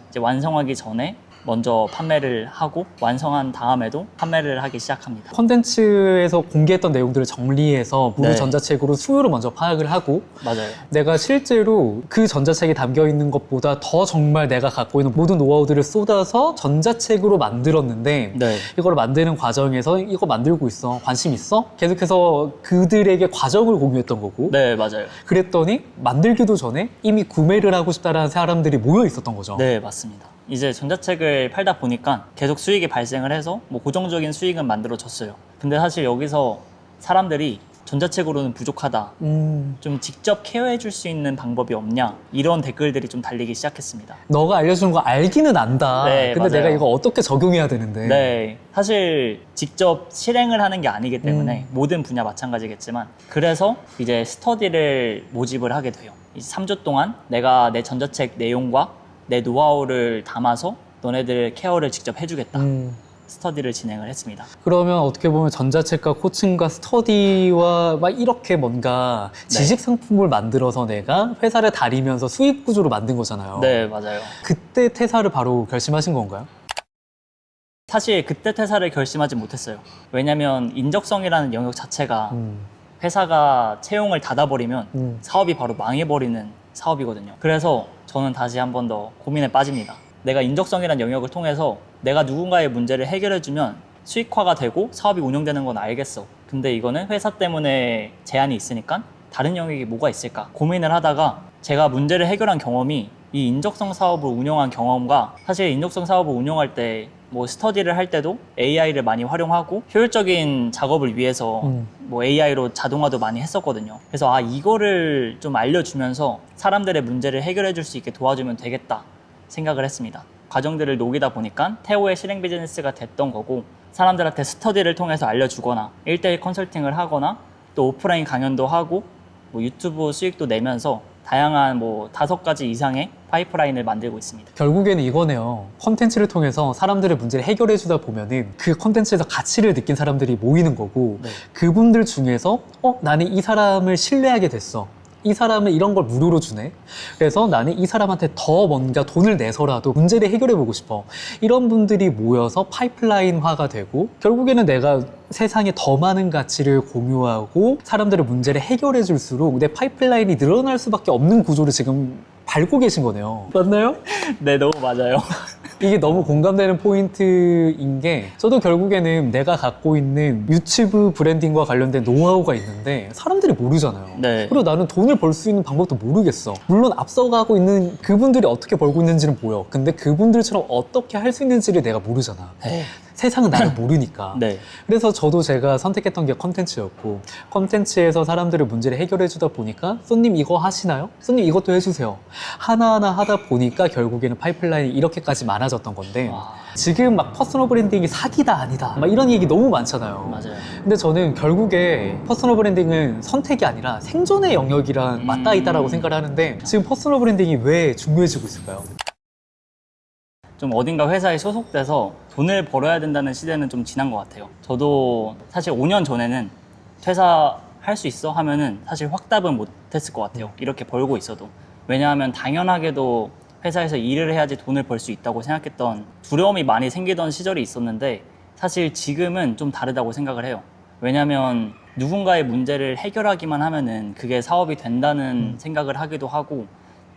이제 완성하기 전에 먼저 판매를 하고 완성한 다음에도 판매를 하기 시작합니다. 콘텐츠에서 공개했던 내용들을 정리해서 무료 네. 전자책으로 수요를 먼저 파악을 하고 맞아요. 내가 실제로 그 전자책에 담겨 있는 것보다 더 정말 내가 갖고 있는 모든 노하우들을 쏟아서 전자책으로 만들었는데 네. 이걸 만드는 과정에서 이거 만들고 있어 관심 있어? 계속해서 그들에게 과정을 공유했던 거고 네, 맞아요. 그랬더니 만들기도 전에 이미 구매를 하고 싶다라는 사람들이 모여 있었던 거죠. 네, 맞습니다. 이제 전자책을 팔다 보니까 계속 수익이 발생을 해서 뭐 고정적인 수익은 만들어졌어요. 근데 사실 여기서 사람들이 전자책으로는 부족하다. 좀 직접 케어해 줄 수 있는 방법이 없냐. 이런 댓글들이 좀 달리기 시작했습니다. 너가 알려주는 거 알기는 안다. 네, 근데 맞아요. 내가 이거 어떻게 적용해야 되는데. 네. 사실 직접 실행을 하는 게 아니기 때문에 모든 분야 마찬가지겠지만 그래서 이제 스터디를 모집을 하게 돼요. 이 3주 동안 내가 내 전자책 내용과 내 노하우를 담아서 너네들 케어를 직접 해주겠다. 스터디를 진행을 했습니다. 그러면 어떻게 보면 전자책과 코칭과 스터디와 막 이렇게 뭔가 지식 상품을 만들어서 내가 회사를 다니면서 수익 구조로 만든 거잖아요. 네, 맞아요. 그때 퇴사를 바로 결심하신 건가요? 사실 그때 퇴사를 결심하지 못했어요. 왜냐면 인적성이라는 영역 자체가 회사가 채용을 닫아버리면 사업이 바로 망해버리는 사업이거든요. 그래서 저는 다시 한 번 더 고민에 빠집니다. 내가 인적성이라는 영역을 통해서 내가 누군가의 문제를 해결해주면 수익화가 되고 사업이 운영되는 건 알겠어. 근데 이거는 회사 때문에 제한이 있으니까 다른 영역이 뭐가 있을까 고민을 하다가 제가 문제를 해결한 경험이 이 인적성 사업을 운영한 경험과 사실 인적성 사업을 운영할 때 뭐 스터디를 할 때도 AI를 많이 활용하고 효율적인 작업을 위해서 뭐 AI로 자동화도 많이 했었거든요. 그래서 이거를 좀 알려주면서 사람들의 문제를 해결해 줄 수 있게 도와주면 되겠다 생각을 했습니다. 과정들을 녹이다 보니까 태오의 실행 비즈니스가 됐던 거고 사람들한테 스터디를 통해서 알려주거나 1대1 컨설팅을 하거나 또 오프라인 강연도 하고 뭐 유튜브 수익도 내면서 다양한 뭐 5가지 이상의 파이프라인을 만들고 있습니다. 결국에는 이거네요. 콘텐츠를 통해서 사람들의 문제를 해결해 주다 보면은 그 콘텐츠에서 가치를 느낀 사람들이 모이는 거고 네. 그분들 중에서 나는 이 사람을 신뢰하게 됐어. 이 사람은 이런 걸 무료로 주네. 그래서 나는 이 사람한테 더 뭔가 돈을 내서라도 문제를 해결해 보고 싶어. 이런 분들이 모여서 파이프라인화가 되고 결국에는 내가 세상에 더 많은 가치를 공유하고 사람들의 문제를 해결해 줄수록 내 파이프라인이 늘어날 수밖에 없는 구조를 지금 밟고 계신 거네요. 맞나요? 네, 너무 맞아요. 이게 너무 공감되는 포인트인 게 저도 결국에는 내가 갖고 있는 유튜브 브랜딩과 관련된 노하우가 있는데 사람들이 모르잖아요. 네. 그리고 나는 돈을 벌 수 있는 방법도 모르겠어. 물론 앞서가고 있는 그분들이 어떻게 벌고 있는지는 보여. 근데 그분들처럼 어떻게 할 수 있는지를 내가 모르잖아. 네. 세상은 나를 모르니까. 네. 그래서 저도 제가 선택했던 게 컨텐츠였고 컨텐츠에서 사람들의 문제를 해결해 주다 보니까 손님 이거 하시나요? 손님 이것도 해주세요. 하나하나 하다 보니까 결국에는 파이프라인이 이렇게까지 많아졌던 건데 와. 지금 막 퍼스널 브랜딩이 사기다 아니다 막 이런 얘기 너무 많잖아요. 맞아요. 근데 저는 결국에 퍼스널 브랜딩은 선택이 아니라 생존의 영역이랑 맞닿아 있다라고 생각을 하는데 지금 퍼스널 브랜딩이 왜 중요해지고 있을까요? 좀 어딘가 회사에 소속돼서 돈을 벌어야 된다는 시대는 좀 지난 것 같아요. 저도 사실 5년 전에는 퇴사할 수 있어 하면은 사실 확답은 못 했을 것 같아요. 이렇게 벌고 있어도. 왜냐하면 당연하게도 회사에서 일을 해야지 돈을 벌 수 있다고 생각했던 두려움이 많이 생기던 시절이 있었는데 사실 지금은 좀 다르다고 생각을 해요. 왜냐하면 누군가의 문제를 해결하기만 하면은 그게 사업이 된다는 생각을 하기도 하고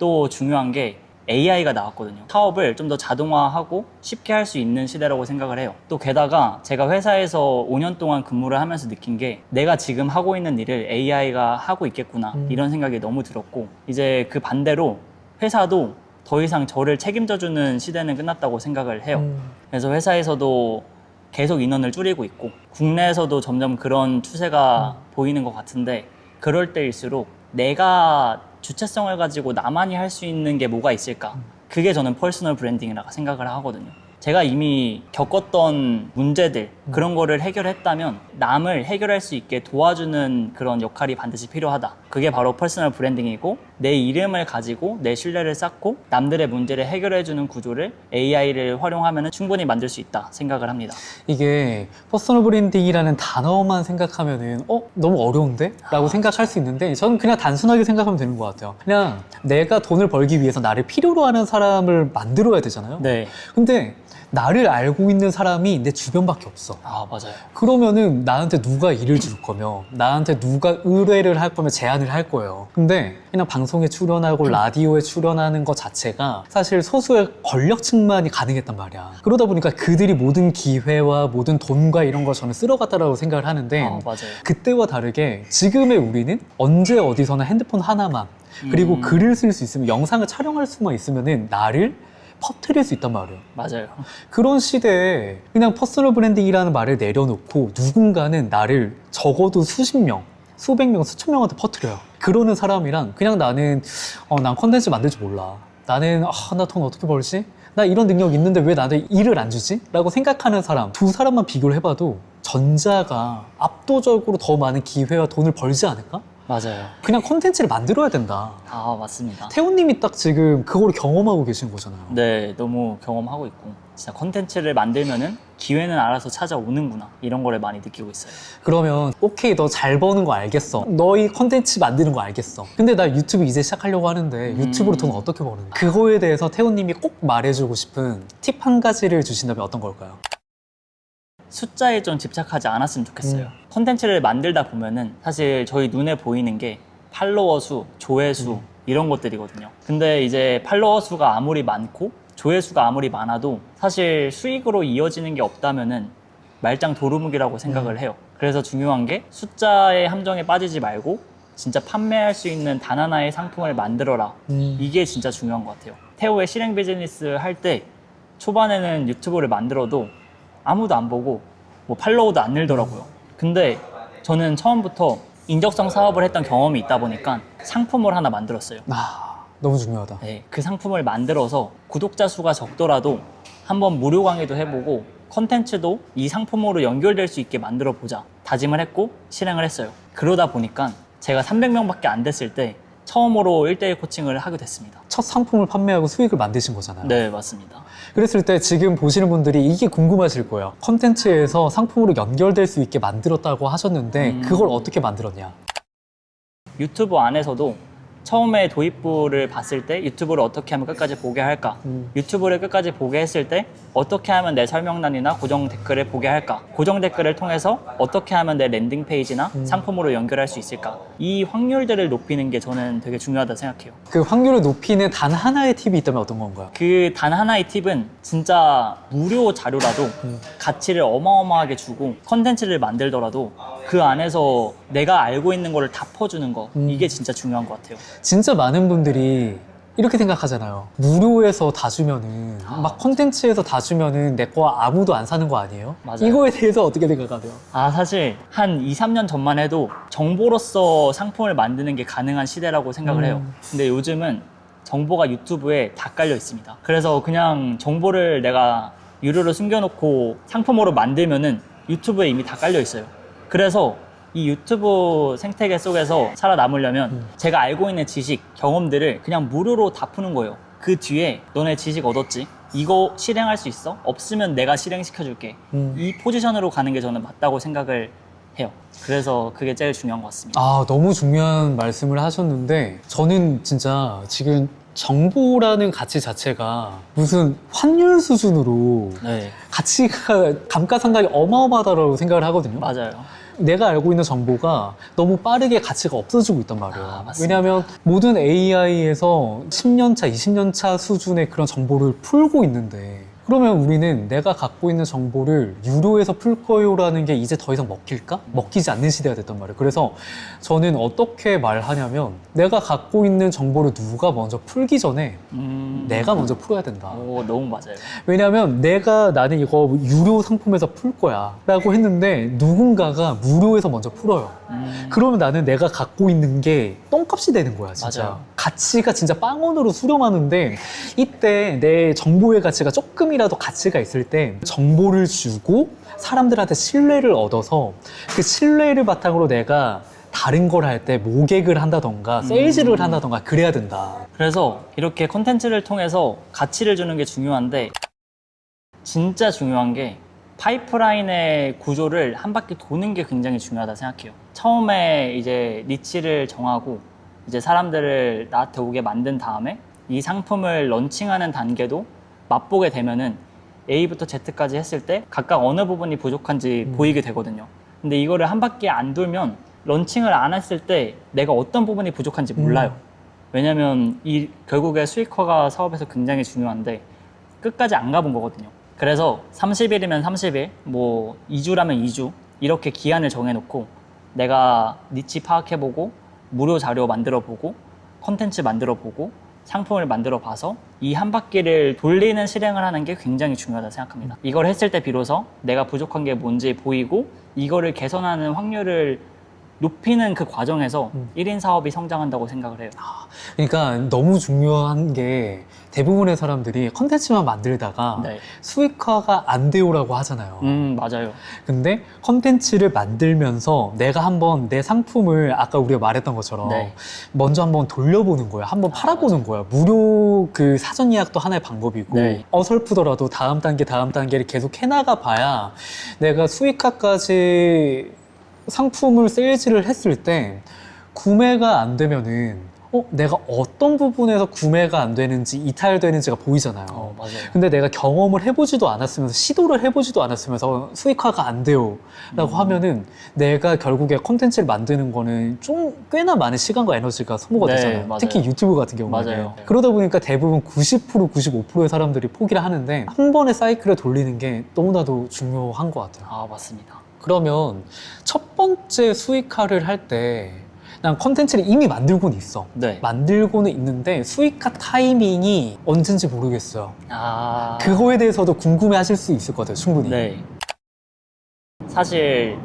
또 중요한 게 AI가 나왔거든요. 사업을 좀 더 자동화하고 쉽게 할 수 있는 시대라고 생각을 해요. 또 게다가 제가 회사에서 5년 동안 근무를 하면서 느낀 게 내가 지금 하고 있는 일을 AI가 하고 있겠구나 이런 생각이 너무 들었고 이제 그 반대로 회사도 더 이상 저를 책임져주는 시대는 끝났다고 생각을 해요. 그래서 회사에서도 계속 인원을 줄이고 있고 국내에서도 점점 그런 추세가 보이는 것 같은데 그럴 때일수록 내가 주체성을 가지고 나만이 할 수 있는 게 뭐가 있을까? 그게 저는 퍼스널 브랜딩이라고 생각을 하거든요. 제가 이미 겪었던 문제들 그런 거를 해결했다면 남을 해결할 수 있게 도와주는 그런 역할이 반드시 필요하다. 그게 바로 퍼스널 브랜딩이고 내 이름을 가지고 내 신뢰를 쌓고 남들의 문제를 해결해주는 구조를 AI를 활용하면 충분히 만들 수 있다 생각을 합니다. 이게 퍼스널 브랜딩이라는 단어만 생각하면은 너무 어려운데? 라고 생각할 수 있는데 저는 그냥 단순하게 생각하면 되는 것 같아요. 그냥 내가 돈을 벌기 위해서 나를 필요로 하는 사람을 만들어야 되잖아요. 네. 근데 나를 알고 있는 사람이 내 주변밖에 없어. 맞아요. 그러면은 나한테 누가 일을 줄 거며 나한테 누가 의뢰를 할 거며 제안을 할 거예요. 근데 그냥 방송에 출연하고 라디오에 출연하는 것 자체가 사실 소수의 권력층만이 가능했단 말이야. 그러다 보니까 그들이 모든 기회와 모든 돈과 이런 걸 저는 쓸어갔다라고 생각을 하는데 맞아요. 그때와 다르게 지금의 우리는 언제 어디서나 핸드폰 하나만 그리고 글을 쓸 수 있으면 영상을 촬영할 수만 있으면은 나를 퍼뜨릴 수 있단 말이에요. 맞아요. 그런 시대에 그냥 퍼스널 브랜딩이라는 말을 내려놓고 누군가는 나를 적어도 수십 명, 수백 명, 수천 명한테 퍼뜨려요. 그러는 사람이랑 그냥 나는 난 컨텐츠 만들 줄 몰라. 나는 나 돈 어떻게 벌지? 나 이런 능력 있는데 왜 나한테 일을 안 주지? 라고 생각하는 사람 두 사람만 비교를 해봐도 전자가 압도적으로 더 많은 기회와 돈을 벌지 않을까? 맞아요. 그냥 컨텐츠를 만들어야 된다. 맞습니다. 태훈님이 딱 지금 그걸 경험하고 계신 거잖아요. 네, 너무 경험하고 있고 진짜 컨텐츠를 만들면은 기회는 알아서 찾아오는구나 이런 거를 많이 느끼고 있어요. 그러면 오케이 너 잘 버는 거 알겠어. 너희 컨텐츠 만드는 거 알겠어. 근데 나 유튜브 이제 시작하려고 하는데 유튜브로 돈 어떻게 버는가? 그거에 대해서 태훈님이 꼭 말해주고 싶은 팁 한 가지를 주신다면 어떤 걸까요? 숫자에 좀 집착하지 않았으면 좋겠어요. 콘텐츠를 만들다 보면은 사실 저희 눈에 보이는 게 팔로워 수, 조회수 이런 것들이거든요. 근데 이제 팔로워 수가 아무리 많고 조회수가 아무리 많아도 사실 수익으로 이어지는 게 없다면은 말짱 도루묵이라고 생각을 해요. 그래서 중요한 게 숫자의 함정에 빠지지 말고 진짜 판매할 수 있는 단 하나의 상품을 만들어라. 이게 진짜 중요한 것 같아요. 태호의 실행 비즈니스 할 때 초반에는 유튜브를 만들어도 아무도 안 보고 뭐 팔로우도 안 늘더라고요. 근데 저는 처음부터 인적성 사업을 했던 경험이 있다 보니까 상품을 하나 만들었어요. 너무 중요하다. 네, 그 상품을 만들어서 구독자 수가 적더라도 한번 무료 강의도 해보고 컨텐츠도 이 상품으로 연결될 수 있게 만들어 보자 다짐을 했고 실행을 했어요. 그러다 보니까 제가 300명밖에 안 됐을 때 처음으로 1대1 코칭을 하게 됐습니다. 첫 상품을 판매하고 수익을 만드신 거잖아요. 네, 맞습니다. 그랬을 때 지금 보시는 분들이 이게 궁금하실 거예요. 컨텐츠에서 상품으로 연결될 수 있게 만들었다고 하셨는데 그걸 어떻게 만들었냐? 유튜브 안에서도 처음에 도입부를 봤을 때 유튜브를 어떻게 하면 끝까지 보게 할까? 유튜브를 끝까지 보게 했을 때 어떻게 하면 내 설명란이나 고정 댓글을 보게 할까? 고정 댓글을 통해서 어떻게 하면 내 랜딩 페이지나 상품으로 연결할 수 있을까? 이 확률들을 높이는 게 저는 되게 중요하다 생각해요. 그 확률을 높이는 단 하나의 팁이 있다면 어떤 건가요? 그 단 하나의 팁은 진짜 무료 자료라도 가치를 어마어마하게 주고 컨텐츠를 만들더라도 그 안에서 내가 알고 있는 거를 다 퍼주는 거 이게 진짜 중요한 것 같아요. 진짜 많은 분들이 이렇게 생각하잖아요. 무료에서 다 주면은 막 컨텐츠에서 다 주면은 내 거 아무도 안 사는 거 아니에요? 맞아요. 이거에 대해서 어떻게 생각하세요? 사실 한 2, 3년 전만 해도 정보로서 상품을 만드는 게 가능한 시대라고 생각을 해요. 근데 요즘은 정보가 유튜브에 다 깔려 있습니다. 그래서 그냥 정보를 내가 유료로 숨겨놓고 상품으로 만들면은 유튜브에 이미 다 깔려 있어요. 그래서 이 유튜브 생태계 속에서 살아남으려면 제가 알고 있는 지식, 경험들을 그냥 무료로 다 푸는 거예요. 그 뒤에 너네 지식 얻었지? 이거 실행할 수 있어? 없으면 내가 실행시켜줄게. 이 포지션으로 가는 게 저는 맞다고 생각을 해요. 그래서 그게 제일 중요한 것 같습니다. 너무 중요한 말씀을 하셨는데 저는 진짜 지금 정보라는 가치 자체가 무슨 환율 수준으로 네, 가치가 감가상각이 어마어마하다고 생각을 하거든요. 맞아요. 내가 알고 있는 정보가 너무 빠르게 가치가 없어지고 있단 말이에요. 맞습니다. 왜냐하면 모든 AI에서 10년차, 20년차 수준의 그런 정보를 풀고 있는데 그러면 우리는 내가 갖고 있는 정보를 유료에서 풀 거요라는 게 이제 더 이상 먹힐까? 먹히지 않는 시대가 됐단 말이에요. 그래서 저는 어떻게 말하냐면 내가 갖고 있는 정보를 누가 먼저 풀기 전에 내가 먼저 풀어야 된다. 너무 맞아요. 왜냐하면 나는 이거 유료 상품에서 풀 거야 라고 했는데 누군가가 무료에서 먼저 풀어요. 그러면 나는 내가 갖고 있는 게 똥값이 되는 거야 진짜. 맞아요. 가치가 진짜 빵원으로 수렴하는데 이때 내 정보의 가치가 조금이라도 가치가 있을 때 정보를 주고 사람들한테 신뢰를 얻어서 그 신뢰를 바탕으로 내가 다른 걸 할 때 모객을 한다던가 세일즈를 한다던가 그래야 된다. 그래서 이렇게 콘텐츠를 통해서 가치를 주는 게 중요한데 진짜 중요한 게 파이프라인의 구조를 한 바퀴 도는 게 굉장히 중요하다 생각해요. 처음에 이제 니치를 정하고 이제 사람들을 나한테 오게 만든 다음에 이 상품을 런칭하는 단계도 맛보게 되면은 A부터 Z까지 했을 때 각각 어느 부분이 부족한지 보이게 되거든요. 근데 이거를 한 바퀴 안 돌면 런칭을 안 했을 때 내가 어떤 부분이 부족한지 몰라요. 왜냐면 이 결국에 수익화가 사업에서 굉장히 중요한데 끝까지 안 가본 거거든요. 그래서 30일이면 30일, 뭐 2주라면 2주 이렇게 기한을 정해놓고 내가 니치 파악해보고 무료 자료 만들어보고 컨텐츠 만들어보고 상품을 만들어봐서 이 한 바퀴를 돌리는 실행을 하는 게 굉장히 중요하다 생각합니다. 이걸 했을 때 비로소 내가 부족한 게 뭔지 보이고 이거를 개선하는 확률을 높이는 그 과정에서 1인 사업이 성장한다고 생각을 해요. 그러니까 너무 중요한 게 대부분의 사람들이 컨텐츠만 만들다가 네. 수익화가 안 돼요라고 하잖아요. 맞아요. 근데 컨텐츠를 만들면서 내가 한번 내 상품을 아까 우리가 말했던 것처럼 네. 먼저 한번 돌려보는 거야. 한번 팔아보는 거야. 무료 그 사전 예약도 하나의 방법이고 네. 어설프더라도 다음 단계를 계속 해나가 봐야 내가 수익화까지 상품을 세일즈를 했을 때 구매가 안 되면은 내가 어떤 부분에서 구매가 안 되는지 이탈되는지가 보이잖아요. 맞아요. 근데 내가 경험을 해보지도 않았으면서 시도를 해보지도 않았으면서 수익화가 안 돼요 라고 하면은 내가 결국에 콘텐츠를 만드는 거는 좀 꽤나 많은 시간과 에너지가 소모가 네, 되잖아요. 맞아요. 특히 유튜브 같은 경우는. 맞아요. 그러다 보니까 대부분 90%, 95%의 사람들이 포기를 하는데 한 번의 사이클을 돌리는 게 너무나도 중요한 것 같아요. 아, 맞습니다. 그러면 첫 번째 수익화를 할 때 난 컨텐츠를 이미 만들고는 있어. 네. 만들고는 있는데 수익화 타이밍이 언젠지 모르겠어요. 아. 그거에 대해서도 궁금해 하실 수 있을 것 같아요, 충분히. 네. 사실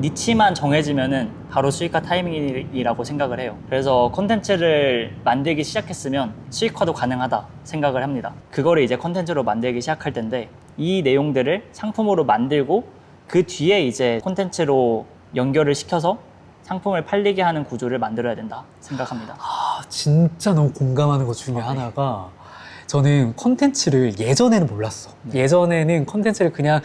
니치만 정해지면은 바로 수익화 타이밍이라고 생각을 해요. 그래서 콘텐츠를 만들기 시작했으면 수익화도 가능하다 생각을 합니다. 그거를 이제 콘텐츠로 만들기 시작할 텐데 이 내용들을 상품으로 만들고 그 뒤에 이제 콘텐츠로 연결을 시켜서 상품을 팔리게 하는 구조를 만들어야 된다 생각합니다. 아, 진짜 너무 공감하는 것 중에 하나가 저는 컨텐츠를 예전에는 몰랐어. 예전에는 컨텐츠를 그냥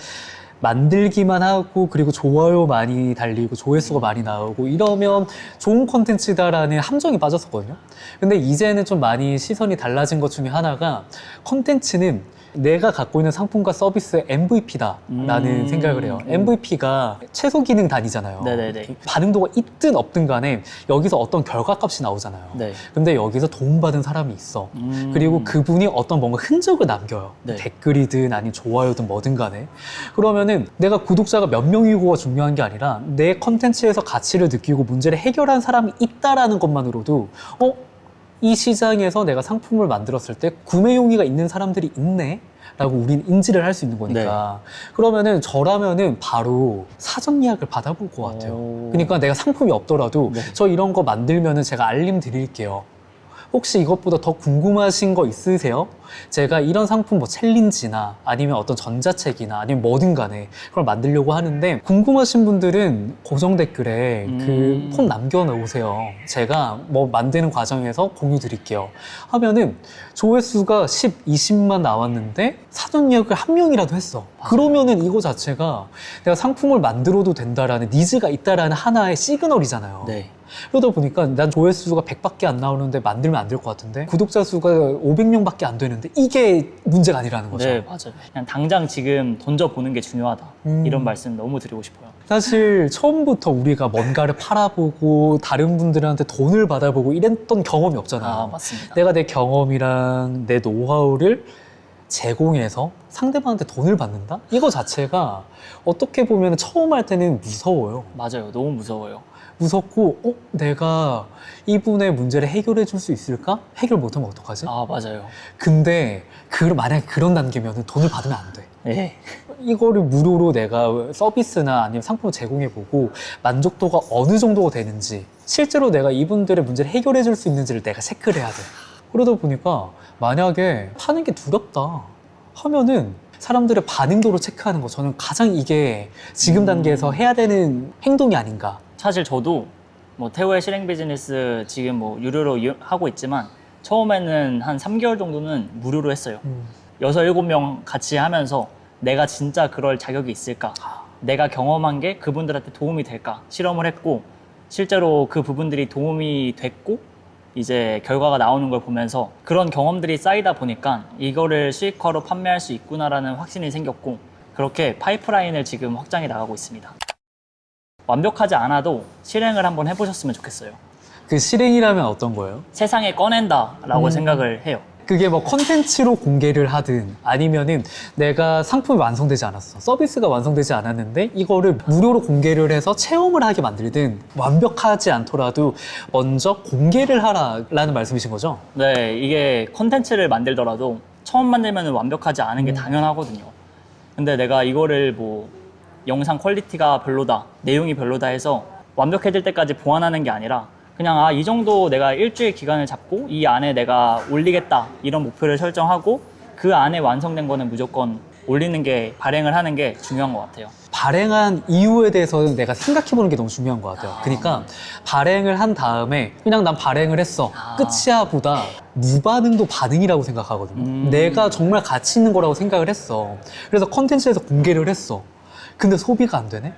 만들기만 하고 그리고 좋아요 많이 달리고 조회수가 많이 나오고 이러면 좋은 컨텐츠다라는 함정이 빠졌었거든요. 근데 이제는 좀 많이 시선이 달라진 것 중에 하나가 컨텐츠는 내가 갖고 있는 상품과 서비스의 MVP다라는 생각을 해요. MVP가 최소 기능 단위잖아요. 네네네. 반응도가 있든 없든 간에 여기서 어떤 결과값이 나오잖아요. 네. 근데 여기서 도움받은 사람이 있어. 그리고 그분이 어떤 뭔가 흔적을 남겨요. 네. 댓글이든 아니면 좋아요든 뭐든 간에. 그러면은 내가 구독자가 몇 명이고가 중요한 게 아니라 내 컨텐츠에서 가치를 느끼고 문제를 해결한 사람이 있다라는 것만으로도 이 시장에서 내가 상품을 만들었을 때 구매 용의가 있는 사람들이 있네? 라고 우리는 인지를 할 수 있는 거니까. 그러면은 저라면은 바로 사전 예약을 받아볼 것 같아요. 그러니까 내가 상품이 없더라도 저 이런 거 만들면은 제가 알림 드릴게요. 혹시 이것보다 더 궁금하신 거 있으세요? 제가 이런 상품 뭐 챌린지나 아니면 어떤 전자책이나 아니면 뭐든 간에 그걸 만들려고 하는데 궁금하신 분들은 고정 댓글에 그 폰 남겨놓으세요. 제가 뭐 만드는 과정에서 공유 드릴게요. 하면은 조회수가 10, 20만 나왔는데 사전 예약을 한 명이라도 했어. 그러면은 이거 자체가 내가 상품을 만들어도 된다라는 니즈가 있다라는 하나의 시그널이잖아요. 네. 그러다 보니까 난 조회수가 100밖에 안 나오는데 만들면 안 될 것 같은데 구독자 수가 500명밖에 안 되는데 이게 문제가 아니라는 거죠. 네, 맞아요. 그냥 당장 지금 던져보는 게 중요하다. 이런 말씀 너무 드리고 싶어요. 사실 처음부터 우리가 뭔가를 팔아보고 다른 분들한테 돈을 받아보고 이랬던 경험이 없잖아요. 아, 맞습니다. 내가 내 경험이랑 내 노하우를 제공해서 상대방한테 돈을 받는다? 이거 자체가 어떻게 보면 처음 할 때는 무서워요. 맞아요. 너무 무서워요. 무섭고 내가 이분의 문제를 해결해 줄 수 있을까? 해결 못하면 어떡하지? 아, 맞아요. 근데 만약에 그런 단계면 돈을 받으면 안 돼. 네. 이거를 무료로 내가 서비스나 아니면 상품을 제공해보고 만족도가 어느 정도가 되는지 실제로 내가 이분들의 문제를 해결해 줄 수 있는지를 내가 체크를 해야 돼. 그러다 보니까 만약에 파는 게 두렵다 하면은 사람들의 반응도를 체크하는 거 저는 가장 이게 지금 단계에서 해야 되는 행동이 아닌가. 사실 저도 뭐 태호의 실행 비즈니스 지금 뭐 유료로 하고 있지만 처음에는 한 3개월 정도는 무료로 했어요. 6, 7명 같이 하면서 내가 진짜 그럴 자격이 있을까? 내가 경험한 게 그분들한테 도움이 될까? 실험을 했고 실제로 그 부분들이 도움이 됐고 이제 결과가 나오는 걸 보면서 그런 경험들이 쌓이다 보니까 이거를 수익화로 판매할 수 있구나라는 확신이 생겼고 그렇게 파이프라인을 지금 확장해 나가고 있습니다. 완벽하지 않아도 실행을 한번 해보셨으면 좋겠어요. 그 실행이라면 어떤 거예요? 세상에 꺼낸다라고 생각을 해요. 그게 뭐 컨텐츠로 공개를 하든 아니면은 내가 상품이 완성되지 않았어. 서비스가 완성되지 않았는데 이거를 무료로 공개를 해서 체험을 하게 만들든 완벽하지 않더라도 먼저 공개를 하라라는 말씀이신 거죠? 네, 이게 컨텐츠를 만들더라도 처음 만들면 완벽하지 않은 게 당연하거든요. 근데 내가 이거를 뭐 영상 퀄리티가 별로다, 내용이 별로다 해서 완벽해질 때까지 보완하는 게 아니라 그냥 이 정도 내가 일주일 기간을 잡고 이 안에 내가 올리겠다 이런 목표를 설정하고 그 안에 완성된 거는 무조건 올리는 게 발행을 하는 게 중요한 것 같아요. 발행한 이유에 대해서는 내가 생각해보는 게 너무 중요한 것 같아요. 그러니까 발행을 한 다음에 그냥 난 발행을 했어. 끝이야 보다 무반응도 반응이라고 생각하거든요. 내가 정말 가치 있는 거라고 생각을 했어. 그래서 컨텐츠에서 공개를 했어. 근데 소비가 안 되네?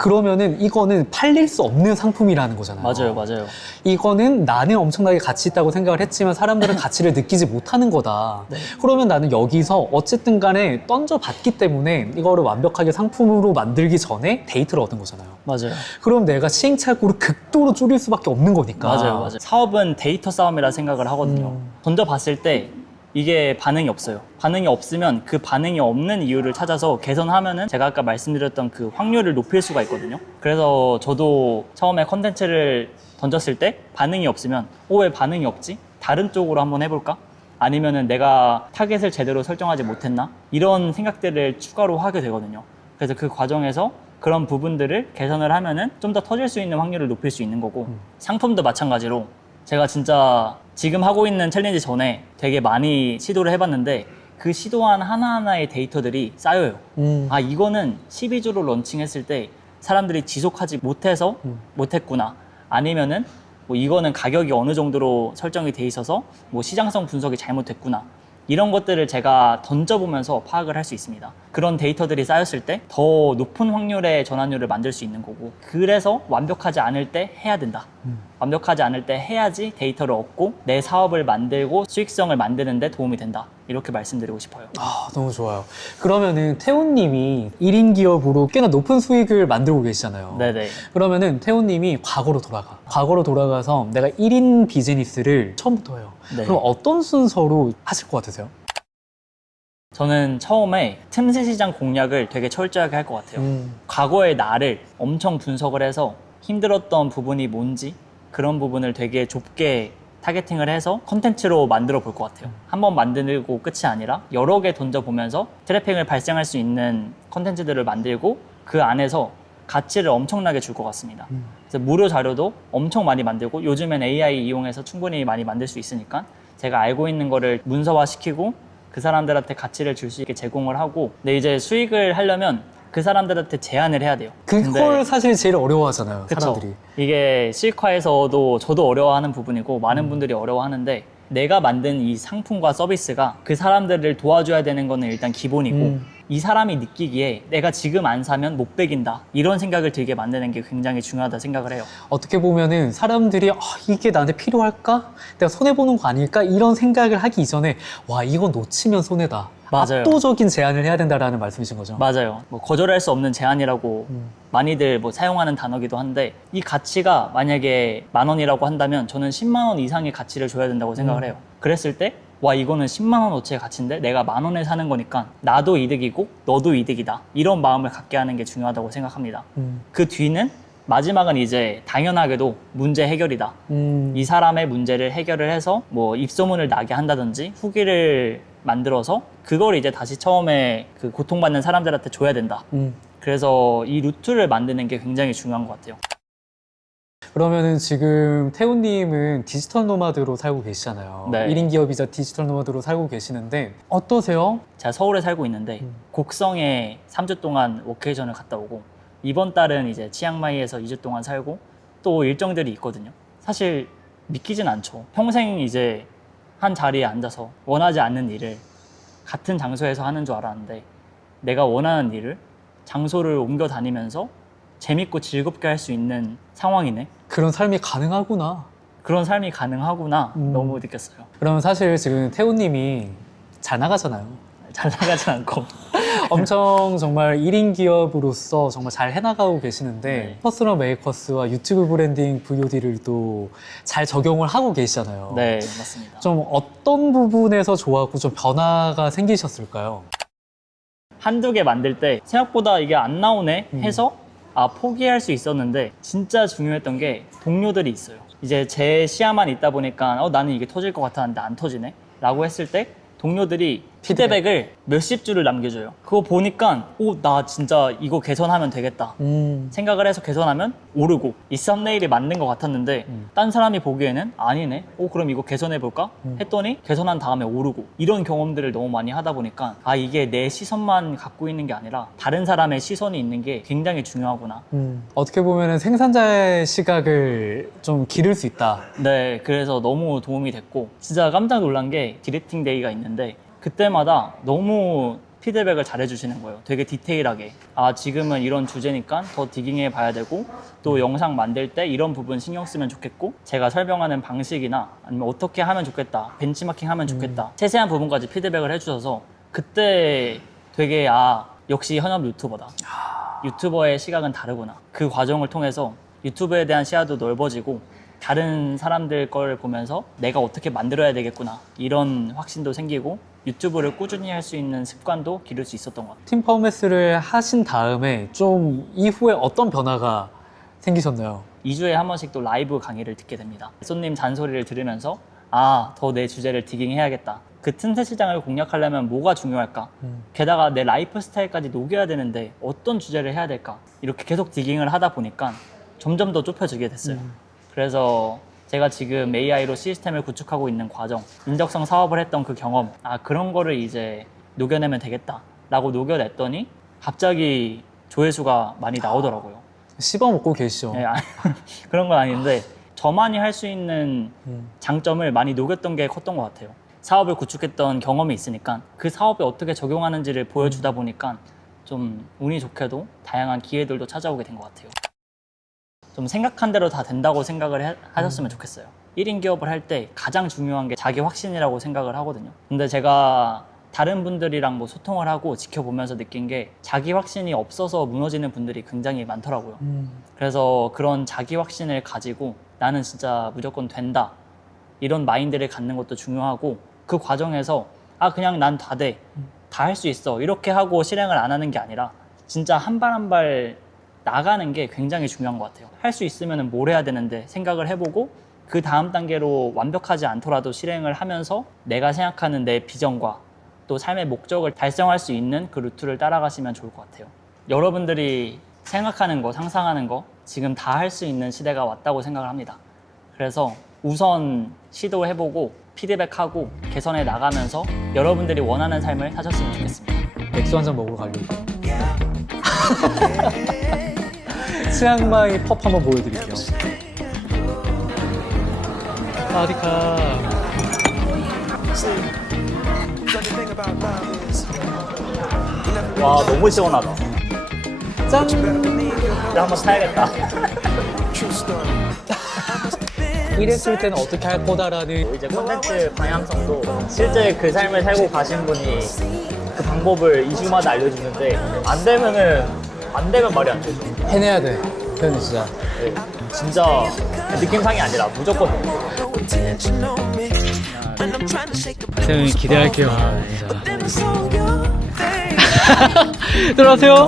그러면은 이거는 팔릴 수 없는 상품이라는 거잖아요. 맞아요. 이거는 나는 엄청나게 가치 있다고 생각을 했지만 사람들은 가치를 느끼지 못하는 거다. 그러면 나는 여기서 어쨌든 간에 던져봤기 때문에 이거를 완벽하게 상품으로 만들기 전에 데이터를 얻은 거잖아요. 맞아요. 그럼 내가 시행착오를 극도로 줄일 수밖에 없는 거니까. 맞아요. 사업은 데이터 싸움이라 생각을 하거든요. 던져봤을 때 이게 반응이 없어요. 반응이 없으면 그 반응이 없는 이유를 찾아서 개선하면은 제가 아까 말씀드렸던 그 확률을 높일 수가 있거든요. 그래서 저도 처음에 컨텐츠를 던졌을 때 반응이 없으면 왜 반응이 없지? 다른 쪽으로 한번 해볼까? 아니면은 내가 타겟을 제대로 설정하지 못했나? 이런 생각들을 추가로 하게 되거든요. 그래서 그 과정에서 그런 부분들을 개선을 하면은 좀 더 터질 수 있는 확률을 높일 수 있는 거고 상품도 마찬가지로 제가 진짜 지금 하고 있는 챌린지 전에 되게 많이 시도를 해봤는데 그 시도한 하나하나의 데이터들이 쌓여요. 아, 이거는 12주로 런칭했을 때 사람들이 지속하지 못해서 못했구나. 아니면은 뭐 이거는 가격이 어느 정도로 설정이 돼 있어서 뭐 시장성 분석이 잘못됐구나. 이런 것들을 제가 던져보면서 파악을 할 수 있습니다. 그런 데이터들이 쌓였을 때 더 높은 확률의 전환율을 만들 수 있는 거고 그래서 완벽하지 않을 때 해야 된다. 완벽하지 않을 때 해야지 데이터를 얻고 내 사업을 만들고 수익성을 만드는 데 도움이 된다. 이렇게 말씀드리고 싶어요. 아, 너무 좋아요. 그러면은 태훈님이 1인 기업으로 꽤나 높은 수익을 만들고 계시잖아요. 네네. 그러면은 태훈님이 과거로 돌아가. 과거로 돌아가서 내가 1인 비즈니스를 처음부터 해요. 네. 그럼 어떤 순서로 하실 것 같으세요? 저는 처음에 틈새 시장 공략을 되게 철저하게 할 것 같아요. 과거의 나를 엄청 분석을 해서 힘들었던 부분이 뭔지 그런 부분을 되게 좁게 타겟팅을 해서 컨텐츠로 만들어 볼 것 같아요. 한번 만들고 끝이 아니라 여러 개 던져보면서 트래픽을 발생할 수 있는 컨텐츠들을 만들고 그 안에서 가치를 엄청나게 줄 것 같습니다. 그래서 무료 자료도 엄청 많이 만들고 요즘엔 AI 이용해서 충분히 많이 만들 수 있으니까 제가 알고 있는 거를 문서화시키고 그 사람들한테 가치를 줄 수 있게 제공을 하고 근데 이제 수익을 하려면 그 사람들한테 제안을 해야 돼요. 그걸 사실 제일 어려워하잖아요. 그쵸. 사람들이. 이게 실화에서도 저도 어려워하는 부분이고 많은 분들이 어려워하는데 내가 만든 이 상품과 서비스가 그 사람들을 도와줘야 되는 거는 일단 기본이고 이 사람이 느끼기에 내가 지금 안 사면 못 배긴다 이런 생각을 들게 만드는 게 굉장히 중요하다 생각을 해요. 어떻게 보면은 사람들이 이게 나한테 필요할까? 내가 손해보는 거 아닐까? 이런 생각을 하기 이전에 와, 이거 놓치면 손해다. 맞아요. 압도적인 제한을 해야 된다라는 말씀이신 거죠? 맞아요. 뭐 거절할 수 없는 제한이라고 많이들 뭐 사용하는 단어기도 한데 이 가치가 만약에 10,000원이라고 한다면 저는 10만 원 이상의 가치를 줘야 된다고 생각을 해요. 그랬을 때 와, 이거는 10만 원어치의 가치인데 내가 10,000원에 사는 거니까 나도 이득이고 너도 이득이다. 이런 마음을 갖게 하는 게 중요하다고 생각합니다. 그 뒤는 마지막은 이제 당연하게도 문제 해결이다. 이 사람의 문제를 해결을 해서 뭐 입소문을 나게 한다든지 후기를 만들어서 그걸 이제 다시 처음에 그 고통받는 사람들한테 줘야 된다. 그래서 이 루트를 만드는 게 굉장히 중요한 것 같아요. 그러면은 지금 태훈님은 디지털 노마드로 살고 계시잖아요. 네. 1인 기업이자 디지털 노마드로 살고 계시는데 어떠세요? 제가 서울에 살고 있는데 곡성에 3주 동안 워케이션을 갔다 오고 이번 달은 이제 치앙마이에서 2주 동안 살고 또 일정들이 있거든요. 사실 믿기진 않죠. 평생 이제 한 자리에 앉아서 원하지 않는 일을 같은 장소에서 하는 줄 알았는데 내가 원하는 일을 장소를 옮겨 다니면서 재밌고 즐겁게 할 수 있는 상황이네. 그런 삶이 가능하구나. 그런 삶이 가능하구나 너무 느꼈어요. 그러면 사실 지금 태훈님이 잘 나가잖아요. 잘 나가진 않고 엄청 정말 1인 기업으로서 정말 잘 해나가고 계시는데 네. 퍼스널 메이커스와 유튜브 브랜딩 VOD를 또 잘 적용을 하고 계시잖아요. 네 맞습니다. 좀 어떤 부분에서 좋았고 좀 변화가 생기셨을까요? 한두 개 만들 때 생각보다 이게 안 나오네 해서 포기할 수 있었는데 진짜 중요했던 게 동료들이 있어요. 이제 제 시야만 있다 보니까 나는 이게 터질 것 같았는데 안 터지네 라고 했을 때 동료들이 피드백을 몇십 줄을 남겨줘요. 그거 보니까 나 진짜 이거 개선하면 되겠다 생각을 해서 개선하면 오르고 이 썸네일이 맞는 것 같았는데 딴 사람이 보기에는 아니네 그럼 이거 개선해볼까 했더니 개선한 다음에 오르고 이런 경험들을 너무 많이 하다 보니까 이게 내 시선만 갖고 있는 게 아니라 다른 사람의 시선이 있는 게 굉장히 중요하구나. 어떻게 보면 생산자의 시각을 좀 기를 수 있다. 네, 그래서 너무 도움이 됐고 진짜 깜짝 놀란 게 디렉팅 데이가 있는데 그때마다 너무 피드백을 잘 해주시는 거예요. 되게 디테일하게. 아, 지금은 이런 주제니까 더 디깅해 봐야 되고, 또 영상 만들 때 이런 부분 신경 쓰면 좋겠고, 제가 설명하는 방식이나 아니면 어떻게 하면 좋겠다, 벤치마킹 하면 좋겠다, 세세한 부분까지 피드백을 해주셔서 그때 되게 역시 현업 유튜버다. 유튜버의 시각은 다르구나. 그 과정을 통해서 유튜브에 대한 시야도 넓어지고 다른 사람들 걸 보면서 내가 어떻게 만들어야 되겠구나, 이런 확신도 생기고 유튜브를 꾸준히 할 수 있는 습관도 기를 수 있었던 것 같아요. 팀 퍼포먼스를 하신 다음에 좀 이후에 어떤 변화가 생기셨나요? 2주에 한 번씩 또 라이브 강의를 듣게 됩니다. 손님 잔소리를 들으면서 더 내 주제를 디깅해야겠다. 그 틈새 시장을 공략하려면 뭐가 중요할까? 게다가 내 라이프 스타일까지 녹여야 되는데 어떤 주제를 해야 될까? 이렇게 계속 디깅을 하다 보니까 점점 더 좁혀지게 됐어요. 그래서 제가 지금 AI로 시스템을 구축하고 있는 과정, 인적성 사업을 했던 그 경험, 그런 거를 이제 녹여내면 되겠다 라고 녹여냈더니 갑자기 조회수가 많이 나오더라고요. 씹어먹고 계시죠? 네, 그런 건 아닌데 저만이 할 수 있는 장점을 많이 녹였던 게 컸던 것 같아요. 사업을 구축했던 경험이 있으니까 그 사업에 어떻게 적용하는지를 보여주다 보니까 좀 운이 좋게도 다양한 기회들도 찾아오게 된 것 같아요. 좀 생각한 대로 다 된다고 생각을 하셨으면 좋겠어요. 1인 기업을 할 때 가장 중요한 게 자기 확신이라고 생각을 하거든요. 근데 제가 다른 분들이랑 뭐 소통을 하고 지켜보면서 느낀 게 자기 확신이 없어서 무너지는 분들이 굉장히 많더라고요. 그래서 그런 자기 확신을 가지고 나는 진짜 무조건 된다, 이런 마인드를 갖는 것도 중요하고, 그 과정에서 그냥 난 다 돼, 다 할 수 있어, 이렇게 하고 실행을 안 하는 게 아니라 진짜 한 발 한 발 나가는 게 굉장히 중요한 것 같아요. 할 수 있으면 뭘 해야 되는데 생각을 해보고 그 다음 단계로 완벽하지 않더라도 실행을 하면서 내가 생각하는 내 비전과 또 삶의 목적을 달성할 수 있는 그 루트를 따라가시면 좋을 것 같아요. 여러분들이 생각하는 거, 상상하는 거 지금 다 할 수 있는 시대가 왔다고 생각을 합니다. 그래서 우선 시도해보고 피드백하고 개선해 나가면서 여러분들이 원하는 삶을 사셨으면 좋겠습니다. 맥주 한잔 먹으러 가려고. 치앙마이 펍 한번 보여드릴게요. 사와디카. 와, 너무 시원하다. 짠! 한번 사야겠다. 이랬을 때는 어떻게 할 거다라는 이제 콘텐츠 방향성도 실제 그 삶을 살고 가신 분이 그 방법을 2주마다 알려주는데 안 되면 말이 안 되죠. 해내야 돼. 표현은 진짜. 네, 진짜 느낌상이 아니라 무조건 태영이 기대할게요. 들어가세요.